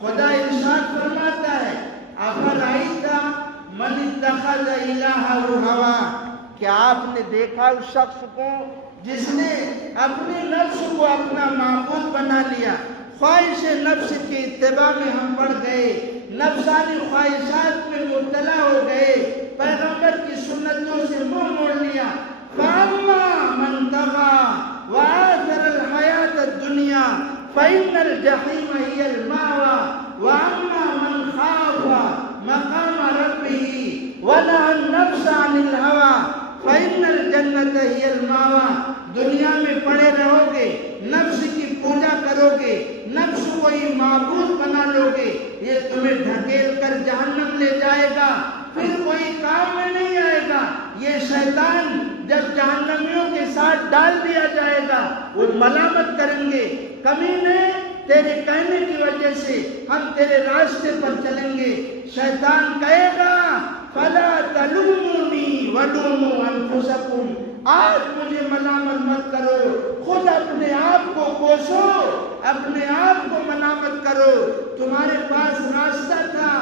خدا ارشاد فرماتا ہے، افرأیت من اتخذ الہہ ہوا، کیا آپ نے دیکھا اس شخص کو جس نے اپنی نفس کو اپنا معبود بنا لیا؟ خواہش نفس کی اتباع میں ہم پڑ گئے، نفسانی خواہشات میں مبتلا ہو گئے، پیغمبر کی سنتوں سے منہ موڑ لیا۔ فَأَمَّا مَنْ طَغَىٰ وَآثَرَ الْحَيَاةَ الدُّنْيَا فَإِنَّ الْجَحِيمَ هِيَ الْمَأْوَىٰ وَأَمَّا مَنْ خَافَ مَقَامَ رَبِّهِ وَنَهَى النَّفْسَ عَنِ الْهَوَىٰ فَإِنَّ الْجَنَّةَ هِيَ الْمَأْوَىٰ۔ دنیا میں پڑے رہو گے، نفس کی پوجا کرو گے، نفس کو ہی معبود بنا لو گے، یہ تمہیں ڈھکیل کر جہنم لے جائے گا، پھر کوئی کام میں نہیں آئے گا۔ یہ شیطان جب جہنمیوں کے ساتھ ڈال دیا جائے گا، وہ ملامت کریں گے، کمینے تیرے کہنے کی وجہ سے ہم تیرے راستے پر چلیں گے۔ شیطان کہے گا، فَلَا تَلُومُونِي وَلُومُوا أَنفُسَكُمْ، آج مجھے ملامت مت کرو، خود اپنے آپ کو کوسو، اپنے آپ کو ملامت کرو۔ تمہارے پاس راستہ تھا،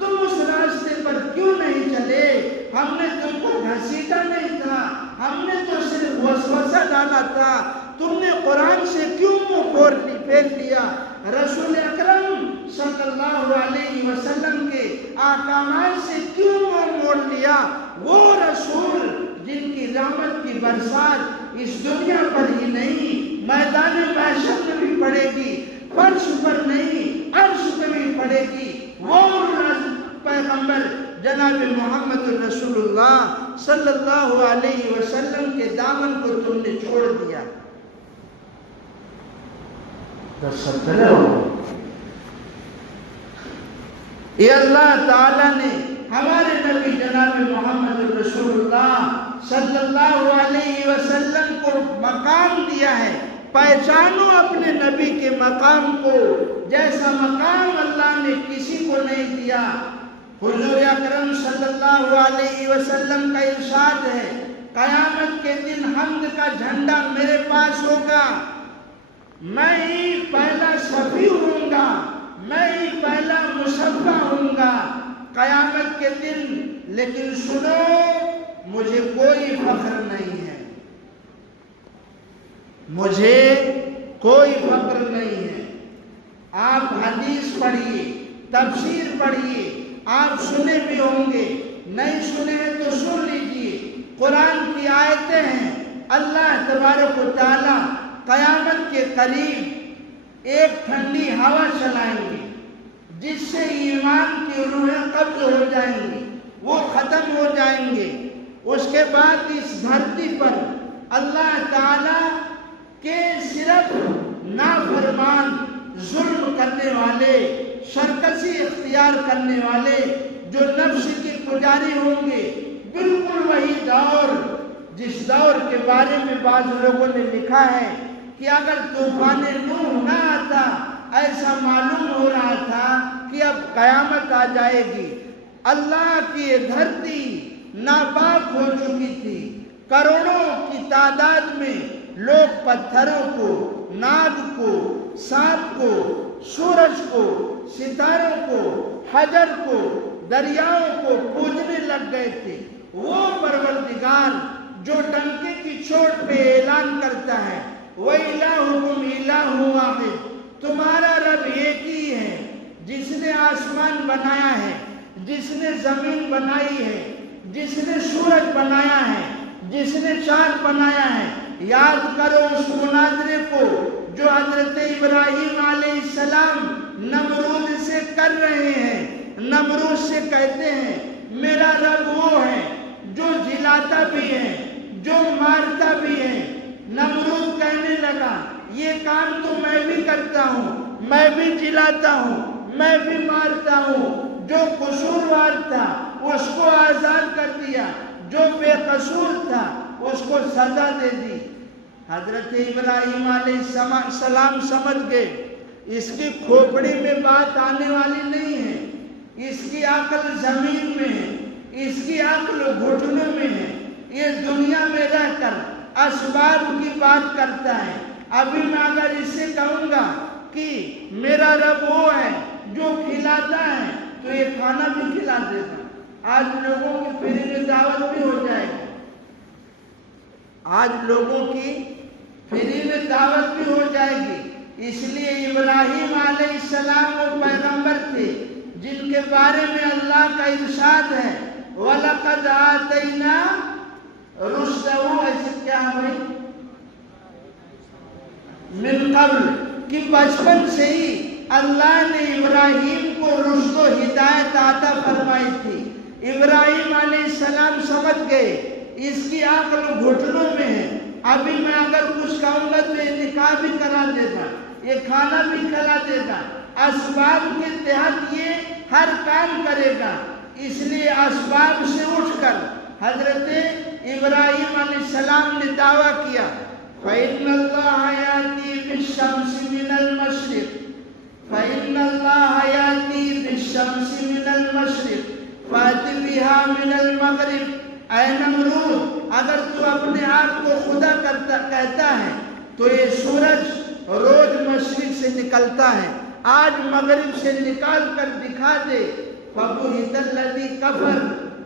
تم اس راستے پر کیوں نہیں چلے؟ ہم نے تم کو گھسیٹا نہیں تھا، ہم نے تو صرف وسوسہ ڈالا تھا، تم نے قرآن سے کیوں منہ پھیر لیا؟ رسول اکرم صلی اللہ علیہ وسلم کے احکامات سے کیوں منہ موڑ لیا؟ وہ رسول جن کی رحمت کی برسات اس دنیا پر ہی نہیں، میدان محشر میں بھی پڑے گی، فرش پر نہیں، عرش پہ بھی پڑے گی۔ وہ پیغمبر جناب محمد رسول اللہ صلی اللہ علیہ وسلم کے دامن کو تم نے چھوڑ دیا۔ یہ اللہ تعالیٰ نے ہمارے نبی جناب محمد رسول اللہ صلی اللہ علیہ وسلم کو مقام دیا ہے۔ پہچانو اپنے نبی کے مقام کو، جیسا مقام اللہ نے کسی کو نہیں دیا۔ حضور اکرم صلی اللہ علیہ وسلم کا ارشاد ہے، قیامت کے دن حمد کا جھنڈا میرے پاس ہوگا، میں ہی پہلا شفیع ہوں گا، میں ہی پہلا مشفع ہوں گا قیامت کے دن۔ لیکن سنو، مجھے کوئی فخر نہیں ہے، مجھے کوئی فخر نہیں ہے۔ آپ حدیث پڑھیے، تفسیر پڑھیے، آپ سنے بھی ہوں گے، نہیں سنے ہیں تو سن لیجئے۔ قرآن کی آیتیں ہیں، اللہ تبارک و تعالی قیامت کے قریب ایک ٹھنڈی ہوا چلائیں گے جس سے ایمان کی روحیں قبض ہو جائیں گی، وہ ختم ہو جائیں گے۔ اس کے بعد اس دھرتی پر اللہ تعالیٰ کے صرف نافرمان، ظلم کرنے والے، سرکشی اختیار کرنے والے، جو نفس کی پجاری ہوں گے، بالکل وہی دور جس دور کے بارے میں بعض لوگوں نے لکھا ہے کہ اگر طوفان نوح نہ آتا ایسا معلوم ہو رہا تھا کہ اب قیامت آ جائے گی۔ اللہ کی یہ دھرتی ناپاک ہو چکی تھی، کروڑوں کی تعداد میں لوگ پتھروں کو، ناگ کو، سانپ کو، سورج کو، ستاروں کو، حجر کو، دریاؤں کو پوجنے لگ گئے تھے۔ وہ پروردگار جو ڈنکے کی چوٹ پہ اعلان کرتا ہے وَإِلَٰهُكُمْ إِلَٰهٌ وَاحِدٌ، تمہارا رب ایک ہی ہے، جس نے آسمان بنایا ہے، جس نے زمین بنائی ہے، جس نے سورج بنایا ہے، جس نے چاند بنایا ہے۔ یاد کرو اس مناظرے کو جو حضرت ابراہیم علیہ السلام نمرود سے کر رہے ہیں۔ نمرود سے کہتے ہیں میرا رب وہ ہے جو جلاتا بھی ہے، جو مارتا بھی ہے۔ نمرود کہنے لگا یہ کام تو میں بھی کرتا ہوں، میں بھی جلاتا ہوں، میں بھی مارتا ہوں۔ جو قصوروار تھا اس کو آزاد کر دیا، جو بے قصور تھا اس کو سزا دے دی۔ حضرت ابراہیم علیہ السلام سمجھ گئے اس کی کھوپڑی میں بات آنے والی نہیں ہے، اس کی عقل زمین میں ہے، اس کی عقل گھٹنوں میں ہے، یہ دنیا میں رہ کر اسباب کی بات کرتا ہے۔ ابھی میں اگر اسے کہوں گا کہ میرا رب وہ ہے جو کھلاتا ہے تو یہ کھانا بھی کھلا دے گا۔ آج لوگوں کی فری میں دعوت بھی ہو جائے گی، آج لوگوں کی فری میں دعوت بھی ہو جائے گی۔ اس لیے ابراہیم علیہ السلام وہ پیغمبر تھے جن کے بارے میں اللہ کا ارشاد ہے وَلَقَدْ آتَيْنَا رُشْدَهُ، ایسے کیا ہوئی من قبل، کہ بچپن سے ہی اللہ نے ابراہیم کو رشد و ہدایت عطا فرمائی تھی۔ ابراہیم علیہ السلام سمجھ گئے اس کی عقل گھٹنوں میں ہے، ابھی میں اگر کچھ کہوں گا تو یہ نکاح بھی کرا دے گا، یہ کھانا بھی کھلا دے گا، اسباب کے تحت یہ ہر کام کرے گا۔ اس لیے اسباب سے اٹھ کر حضرت ابراہیم علیہ السلام نے دعویٰ کیا فَإِنَّ اللَّهَ يَأْتِي بِالشَّمْسِ مِنَ الْمَشْرِقِ فَإِنَّ اللَّهَ يَأْتِي بِالشَّمْسِ مِنَ الْمَشْرِقِ فَأْتِ بِهَا مِنَ الْمَغْرِبِ۔ اے نمرود، اگر تو اپنے آپ کو خدا کہتا ہے تو یہ سورج روز مشرق سے نکلتا ہے، آج مغرب سے نکال کر دکھا دے۔ فَبُهِتَ الَّذِي كَفَرَ،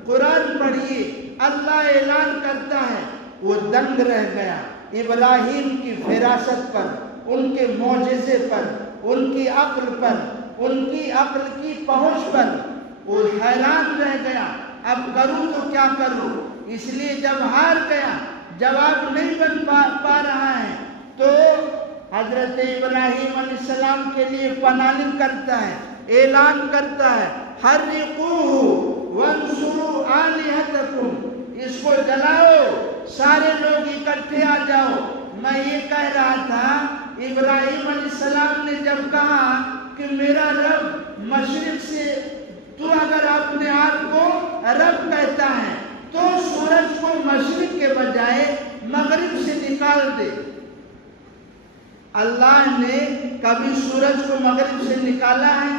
قرآن پڑھیے، اللہ اعلان کرتا ہے وہ دنگ رہ گیا ابراہیم کی فراست پر، ان کے معجزے پر، ان کی عقل پر، ان کی عقل کی پہنچ پر، وہ حیران رہ گیا اب کروں تو کیا کروں۔ اس لیے جب ہار گیا، جواب نہیں بن پا رہا ہے تو حضرت ابراہیم علیہ السلام کے لیے پلاننگ کرتا ہے، اعلان کرتا ہے حَرِّقُوهُ وَانْصُرُوا آلِهَتَكُمْ، اس کو جلاؤ، سارے لوگ اکٹھے آ جاؤ۔ میں یہ کہہ رہا تھا ابراہیم علیہ السلام نے جب کہا کہ میرا رب مشرق سے، تو اگر اپنے آپ کو رب کہتا ہے تو سورج کو مشرق کے بجائے مغرب سے نکال دے۔ اللہ نے کبھی سورج کو مغرب سے نکالا ہے؟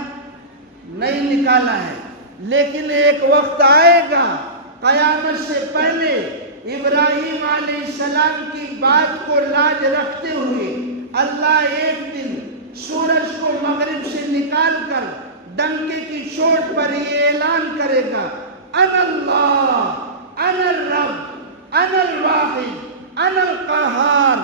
نہیں نکالا ہے، لیکن ایک وقت آئے گا قیامت سے پہلے ابراہیم علیہ السلام کی بات کو لاج رکھتے ہوئے اللہ ایک دن سورج کو مغرب سے نکال کر ڈنکے کی چوٹ پر یہ اعلان کرے گا انا اللہ، انا الرب، انا الواحد، انا القہار،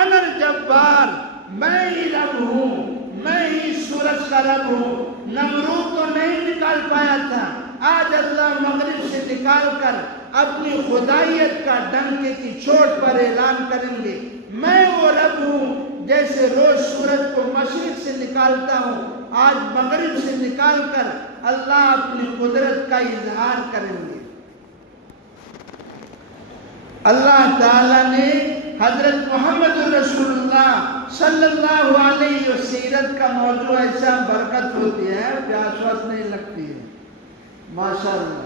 انا الجبار، میں ہی رب ہوں، میں ہی سورج کا رب ہوں۔ نمرود تو نہیں نکال پایا تھا، آج اللہ مغرب سے نکال کر اپنی خدائیت کا ڈنکے کی چوٹ پر اعلان کریں گے میں وہ رب ہوں، جیسے روز سورج کو مشرق سے نکالتا ہوں، آج مغرب سے نکال کر اللہ اپنی قدرت کا اظہار کریں گے۔ اللہ تعالیٰ نے حضرت محمد رسول اللہ صلی اللہ علیہ وسلم کا موضوع ایسا برکت ہوتی ہے، پیاس واس نہیں لگتی ہے، ماشاءاللہ۔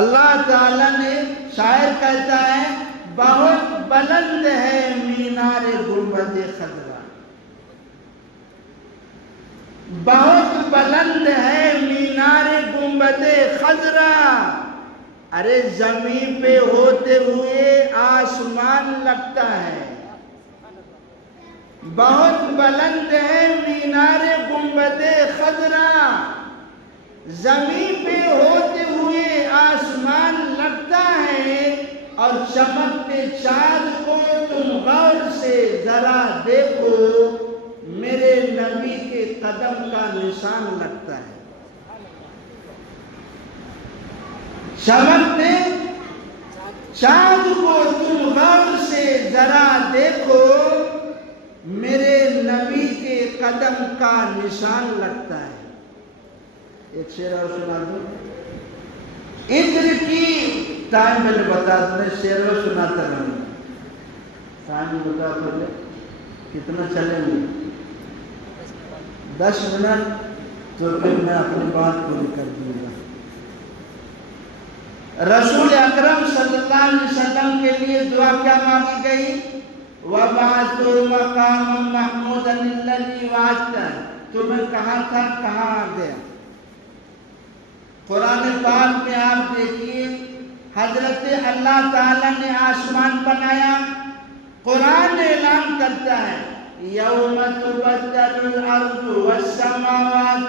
اللہ تعالیٰ نے، شاعر کہتا ہے بہت بلند ہے مینار گنبد خضرا، بہت بلند ہے مینار گنبد خضرا، ارے زمین پہ ہوتے ہوئے آسمان لگتا ہے، بہت بلند ہے مینار گنبد خضرا، زمین پہ ہوتے ہوئے آسمان لگتا ہے، اور چمکتے چاند کو تم غور سے ذرا دیکھو، میرے نبی کے قدم کا نشان لگتا ہے۔ چمکتے چاند کو تم غور سے ذرا دیکھو، میرے نبی کے قدم کا نشان لگتا ہے۔ ایک شعر اور سنا دوں، ادھر کی ٹائم میں نے بتا دوں، شعر اور سناتا رہوں، ٹائم بتا پہلے کتنا چلیں گے، 10 منٹ، تو پھر میں اپنی بات پوری کر دوں گا۔ رسول اکرم صلی اللہ علیہ وسلم کے لیے دعا کیا مانگی گئی؟ وَبَعَثُ مَقَامًا مَحْمُودًا الَّذِي وَعَدتَّ، تمہیں کہاں تھا کہاں آ گیا۔ قرآن پاک میں آپ دیکھیے، حضرت اللہ تعالیٰ نے آسمان بنایا، قرآن اعلان کرتا ہے یوم تبدل الارض والسماوات،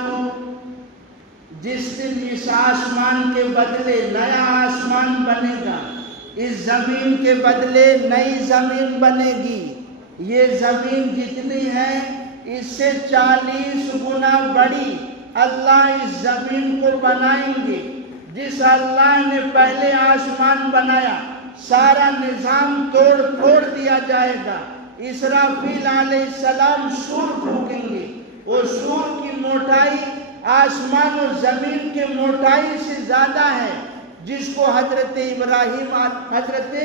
جس دن اس آسمان کے بدلے نیا آسمان بنے گا، اس زمین کے بدلے نئی زمین بنے گی، یہ زمین جتنی ہے اس سے 40 گنا بڑی اللہ اس زمین کو بنائیں گے۔ جس اللہ نے پہلے آسمان بنایا، سارا نظام توڑ پھوڑ دیا جائے گا، اسرافیل علیہ السلام سور پھونکیں گے، وہ سور کی موٹائی آسمان و زمین کے موٹائی سے زیادہ ہے، جس کو حضرت ابراہیم حضرت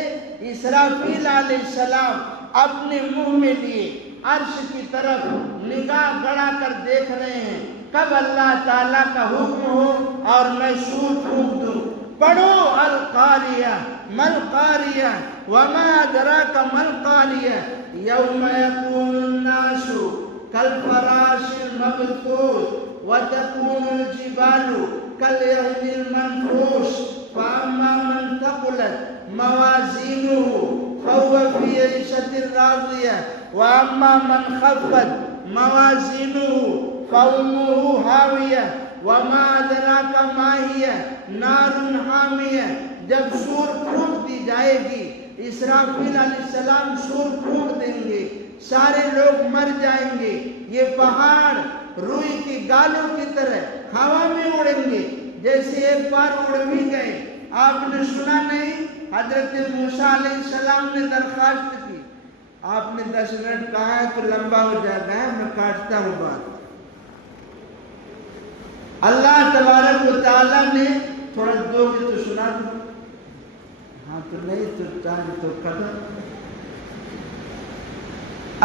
اسرافیل علیہ السلام اپنے منہ میں لیے عرش کی طرف نگاہ گڑا کر دیکھ رہے ہیں، کب اللہ تعالیٰ کا حکم ہو اور میں سور پھونک دوں۔ پڑھو القاریہ ملقاریہ وما ادراک ملقاریہ یوم یکون الناس کالفراش المبثوث وتكون الجبال كالعهن المنفوش فأما من ثقلت موازينه فهو في عيشة راضية وأما من خفت موازينه فأمه هاوية وما أدراك ما هي نار حامية۔ جب سور پھونک دی جائے گی، اسرافیل علیہ السلام سور پھونک دیں گے، سارے لوگ مر جائیں گے، یہ پہاڑ روئی کی گالوں کی طرح ہوا میں اڑیں گے، جیسے ایک بار اڑ بھی گئے۔ آپ نے سنا نہیں، حضرت موسیٰ علیہ السلام نے درخواست کی، آپ نے 10 منٹ کہا ہے تو لمبا ہو جاتا ہے، میں کاٹتا ہوں بات۔ اللہ تبارک و تعالیٰ نے، تھوڑا دو گے تو سنا دوں، ہاں تو نہیں تو ٹائم تو قدر۔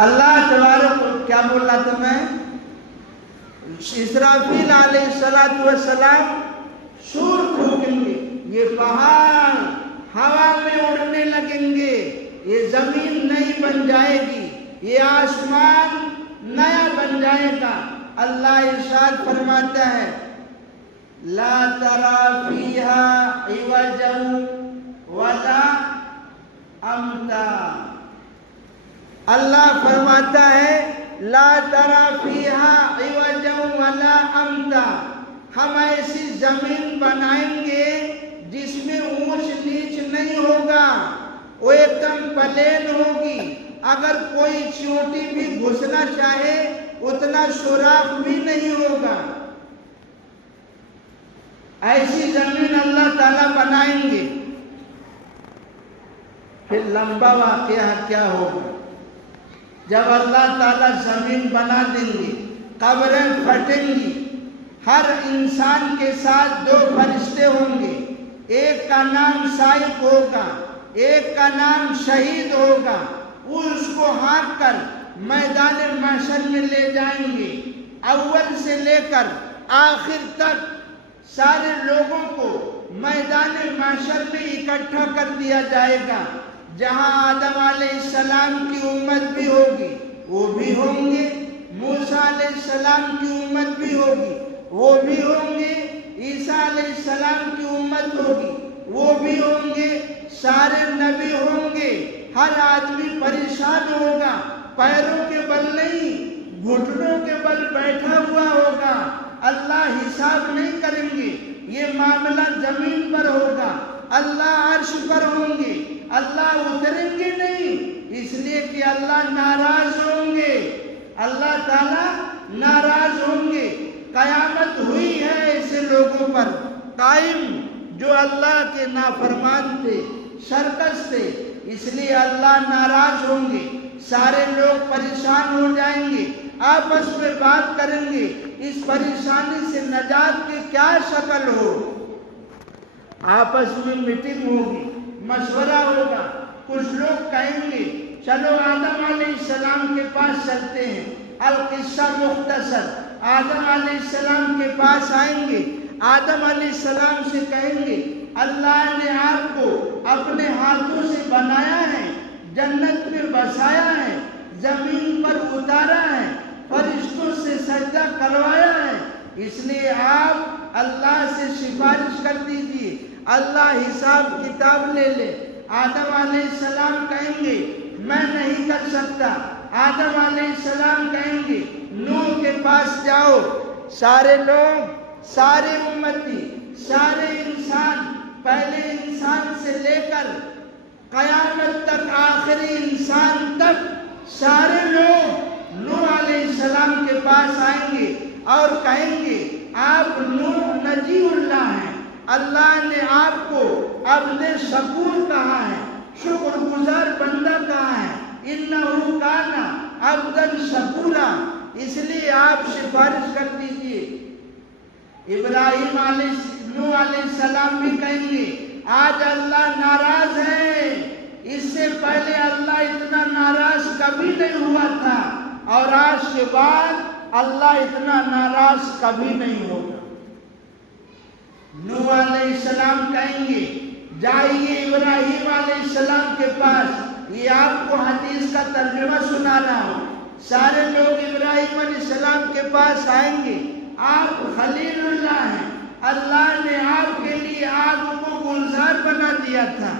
اللہ تبارک و کیا بولا تھا میں؟ اسرافیل علیہ السلام سور پھونکیں گے، یہ پہاڑ ہوا میں اڑنے لگیں گے، یہ زمین نئی بن جائے گی، یہ آسمان نیا بن جائے گا۔ اللہ ارشاد فرماتا ہے لا ترى فيها عوجا ولا امتا، اللہ فرماتا ہے لا ترى فيها عوجا ولا امتا، ہم ایسی زمین بنائیں گے جس میں اونچ نیچ نہیں ہوگا، وہ ایک دم پلین ہوگی، اگر کوئی چیونٹی بھی گھسنا چاہے اتنا سوراخ بھی نہیں ہوگا۔ ایسی زمین اللہ تعالیٰ بنائیں گے۔ پھر لمبا واقعہ کیا ہوگا؟ جب اللہ تعالیٰ زمین بنا دیں گے، قبریں پھٹیں گی، ہر انسان کے ساتھ 2 فرشتے ہوں گے، ایک کا نام سائق ہوگا، ایک کا نام شہید ہوگا، وہ اس کو ہانک کر میدان محشر میں لے جائیں گے۔ اول سے لے کر آخر تک سارے لوگوں کو میدان محشر میں اکٹھا کر دیا جائے گا۔ جہاں آدم علیہ السلام کی امت بھی ہوگی وہ بھی ہوں گے، موسیٰ علیہ السلام کی امت بھی ہوگی وہ بھی ہوں گے، عیسیٰ علیہ السلام کی امت ہوگی وہ بھی ہوں گے، سارے نبی ہوں گے۔ ہر آدمی پریشان ہوگا، پیروں کے بل نہیں گھٹنوں کے بل بیٹھا ہوا ہوگا۔ اللہ حساب نہیں کریں گے، یہ معاملہ زمین پر ہوگا۔ اللہ عرش پر ہوں گے، اللہ اتریں گے نہیں، اس لیے کہ اللہ ناراض ہوں گے، اللہ تعالیٰ ناراض ہوں گے۔ قیامت ہوئی ہے ایسے لوگوں پر قائم جو اللہ کے نافرمان تھے، سرکش تھے، اس لیے اللہ ناراض ہوں گے۔ سارے لوگ پریشان ہو جائیں گے، آپس میں بات کریں گے اس پریشانی سے نجات کی کیا شکل ہو۔ آپس میں میٹنگ ہوگی، مشورہ ہوگا۔ کچھ لوگ کہیں گے چلو آدم علیہ السلام کے پاس چلتے ہیں۔ القصہ مختصر، آدم علیہ السلام کے پاس آئیں گے، آدم علیہ السلام سے کہیں گے اللہ نے آپ کو اپنے ہاتھوں سے بنایا ہے، جنت میں بسایا ہے، زمین پر اتارا ہے، فرشتوں سے سجدہ کروایا ہے، اس لیے آپ اللہ سے سفارش کر دیجیے، اللہ حساب کتاب لے لے۔ آدم علیہ السلام کہیں گے میں نہیں کر سکتا۔ آدم علیہ السلام کہیں گے نوح کے پاس جاؤ۔ سارے لوگ، سارے امتی، سارے انسان، پہلے انسان سے لے کر قیامت تک آخری انسان تک سارے لوگ نوح علیہ السلام کے پاس آئیں گے اور کہیں گے آپ نوح نجی اللہ ہیں، اللہ نے آپ کو عبد شکور کہا ہے، شکر گزار بندہ کہا ہے، انہو کان عبدا شکورا، اس لیے آپ سفارش کر دیجئے۔ ابراہیم نوح علیہ السلام بھی کہیں گے آج اللہ ناراض ہے، اس سے پہلے اللہ اتنا ناراض کبھی نہیں ہوا تھا اور آج کے بعد اللہ اتنا ناراض کبھی نہیں ہوگا۔ نوح علیہ السلام کہیں گے جائیے ابراہیم علیہ السلام کے پاس، یہ آپ کو حدیث کا ترجمہ سنا رہا ہوں۔ سارے لوگ ابراہیم علیہ السلام کے پاس آئیں گے، آپ خلیل اللہ ہیں، اللہ نے آپ کے لیے آگ کو گلزار بنا دیا تھا،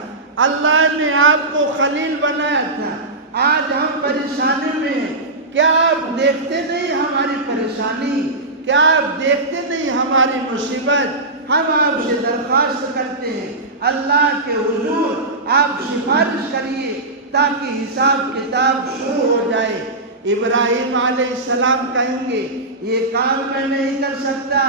اللہ نے آپ کو خلیل بنایا تھا، آج ہم پریشانی میں ہیں، کیا آپ دیکھتے نہیں ہماری پریشانی؟ کیا آپ دیکھتے نہیں ہماری مصیبت؟ ہم آپ سے درخواست کرتے ہیں اللہ کے حضور آپ سفارش کریے تاکہ حساب کتاب شروع ہو جائے۔ ابراہیم علیہ السلام کہیں گے یہ کام میں نہیں کر سکتا،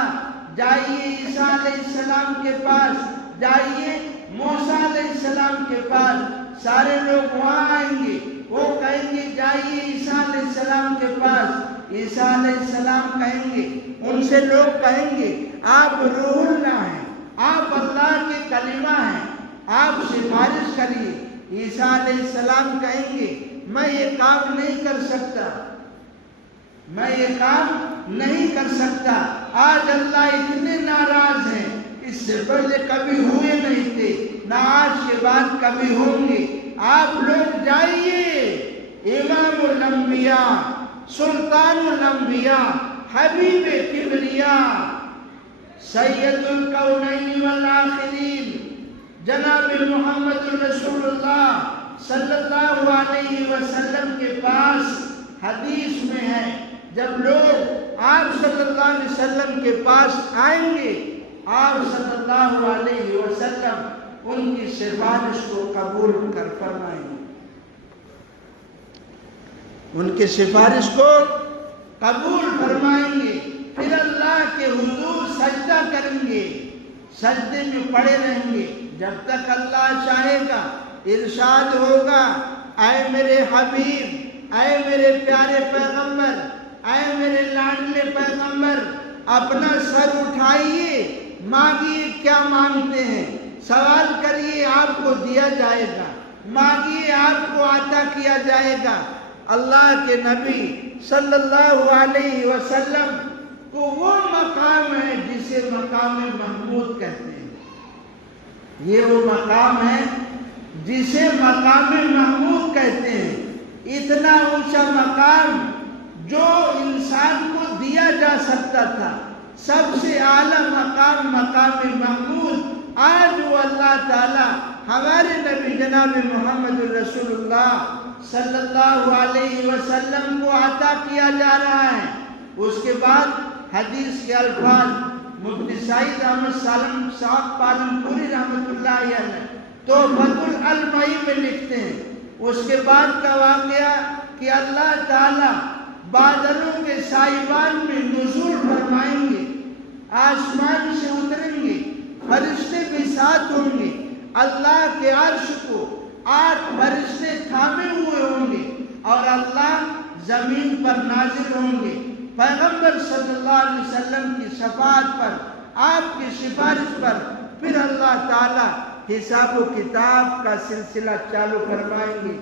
جائیے عیسیٰ علیہ السلام کے پاس، جائیے موسیٰ علیہ السلام کے پاس۔ سارے لوگ وہاں آئیں گے، وہ کہیں گے جائیے عیسیٰ علیہ السلام کے پاس۔ عیسیٰ علیہ السلام کہیں گے، ان سے لوگ کہیں گے آپ روح اللہ ہیں، آپ اللہ کے کلمہ ہیں، آپ سفارش کریے۔ عیسیٰ علیہ السلام کہیں گے میں یہ کام نہیں کر سکتا، میں یہ کام نہیں کر سکتا، آج اللہ اتنے ناراض ہیں، اس سے پہلے کبھی ہوئے نہیں تھے، نہ آج کے بعد کبھی ہوں گے۔ آپ لوگ جائیے، امام الانبیاء، سلطان الانبیاء، حبیب کبریاء، سید الکونین والآخرین، جناب محمد رسول اللہ صلی اللہ علیہ وسلم کے پاس حدیث میں ہے جب لوگ آپ صلی اللہ علیہ وسلم کے پاس آئیں گے، آپ صلی اللہ علیہ وسلم ان کی سفارش کو قبول کر فرمائیں گے، ان کی سفارش کو قبول فرمائیں گے، پھر اللہ کے حضور سجدہ کریں گے، سجدے میں پڑے رہیں گے جب تک اللہ چاہے گا۔ ارشاد ہوگا اے میرے حبیب، اے میرے پیارے پیغمبر، اے میرے لاڈلے پیغمبر، اپنا سر اٹھائیے، مانگیے کیا مانگتے ہیں۔ سوال کریے آپ کو دیا جائے گا، مانگیے آپ کو عطا کیا جائے گا۔ اللہ کے نبی صلی اللہ علیہ وسلم کو وہ مقام ہے جسے مقام محمود کہتے ہیں۔ یہ وہ مقام ہے جسے مقام محمود کہتے ہیں۔ اتنا اونچا مقام جو انسان کو دیا جا سکتا تھا، سب سے اعلیٰ مقام مقام محمود، آج وہ اللہ تعالی ہمارے نبی جناب محمد رسول اللہ صلی اللہ علیہ وسلم کو عطا کیا جا رہا ہے۔ اس کے بعد حدیث کے الفاظ مفتی سعید احمد سالم صاحب پالنپوری رحمۃ اللہ علیہ تحفۃ العلمائی میں لکھتے ہیں، اس کے بعد کا واقعہ کہ اللہ تعالی بادلوں کے سائبان میں نزول فرمائیں گے، آسمان سے اتریں گے، فرشتے بھی ساتھ ہوں گے، اللہ کے عرش کو 8 فرشتے تھامے ہوئے ہوں گے، اور اللہ زمین پر نازل ہوں گے، پیغمبر صلی اللہ علیہ وسلم کی شفاعت پر، آپ کی سفارش پر، پھر اللہ تعالی حساب و کتاب کا سلسلہ چالو فرمائیں گے۔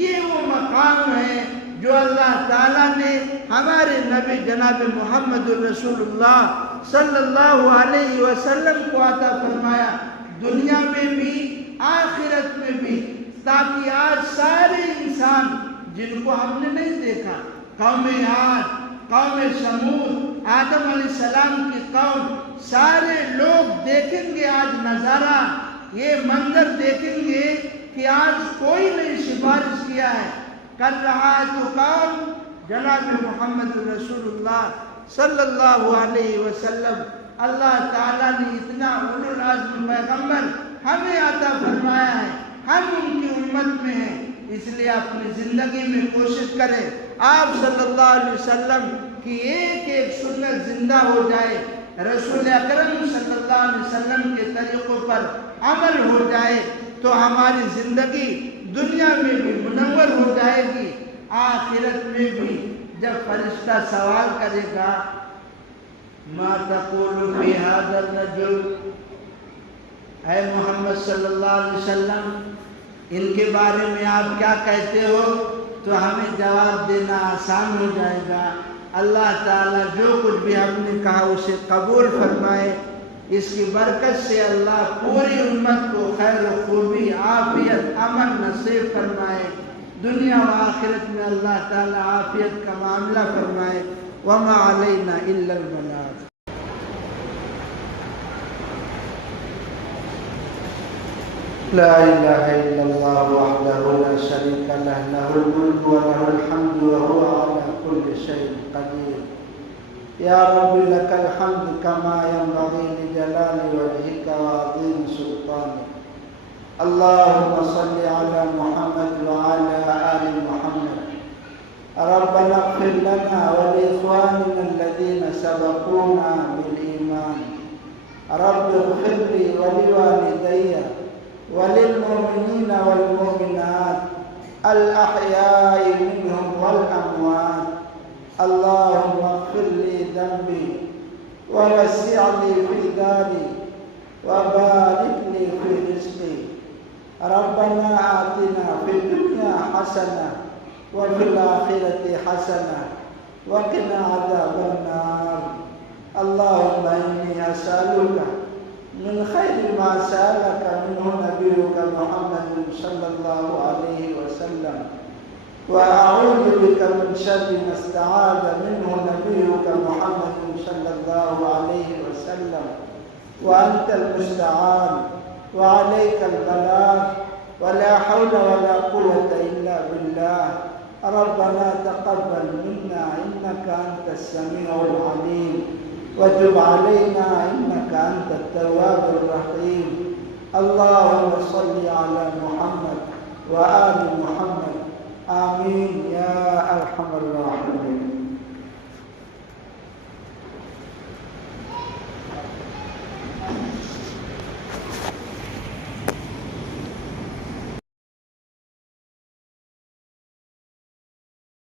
یہ وہ مقام ہے جو اللہ تعالیٰ نے ہمارے نبی جناب محمد رسول اللہ صلی اللہ علیہ وسلم کو عطا فرمایا، دنیا میں بھی آخرت میں بھی، تاکہ آج سارے انسان جن کو ہم نے نہیں دیکھا، قوم عاد، قوم سمود، آدم علیہ السلام کی قوم، سارے لوگ دیکھیں گے آج نظارہ، یہ منظر دیکھیں گے کہ آج کوئی نہیں سفارش کیا ہے، کر رہا ہے تو کون؟ جناب محمد رسول اللہ صلی اللہ علیہ وسلم۔ اللہ تعالیٰ نے اتنا اولو العزم پیغمبر ہمیں عطا فرمایا ہے، ہم ان کی امت میں ہیں، اس لیے اپنی زندگی میں کوشش کریں آپ صلی اللہ علیہ وسلم کی ایک ایک سنت زندہ ہو جائے، رسول اکرم صلی اللہ علیہ وسلم کے طریقوں پر عمل ہو جائے، تو ہماری زندگی دنیا میں بھی منور ہو جائے گی، آخرت میں بھی جب فرشتہ سوال کرے گا ما تقول فی ھذا الرجل، اے محمد صلی اللہ علیہ وسلم ان کے بارے میں آپ کیا کہتے ہو، تو ہمیں جواب دینا آسان ہو جائے گا۔ اللہ تعالیٰ جو کچھ بھی ہم نے کہا اسے قبول فرمائے، اس کی برکت سے اللہ پوری امت کو خیر و خوبی، عافیت، امن نصیب فرمائے، دنیا و آخرت میں اللہ تعالیٰ عافیت کا معاملہ فرمائے۔ وما علینا الا البلاغ۔ لا الہ الا اللہ وحدہ لا شریک لہ، لہ الملک ولہ الحمد وہو علی کل شیء قدیر۔ یا رب لک الحمد کما ینبغی لجلال وجہک وعظیم سلطانک۔ اللہم صل علی محمد وعلی آل محمد۔ ربنا اغفر لنا ولإخواننا الذين سبقونا بالإيمان۔ رب اغفر لي ولوالدي وللمؤمنين والمؤمنات الأحياء منهم والأموات۔ اللهم اغفر لي ذنبي ووسع لي في داري وبارك لي في رزقي۔ ربنا آتنا في الدنيا حسنة وفي الآخرة حسنة وقنا عذاب النار۔ اللهم إني أسألك من خير ما سألك منه نبيك محمد صلى الله عليه وسلم، وأعوذ بك من شر ما استعاذ منه نبيك محمد صلى الله عليه وسلم، وأنت المستعان وعليك البلاغ ولا حول ولا قوة إلا بالله۔ ربنا تقبل منا إنك أنت السميع العليم، وتب علينا إنك أنت التواب الرحيم۔ اللهم صل على محمد وآل محمد، آمين يا أرحم الراحمين۔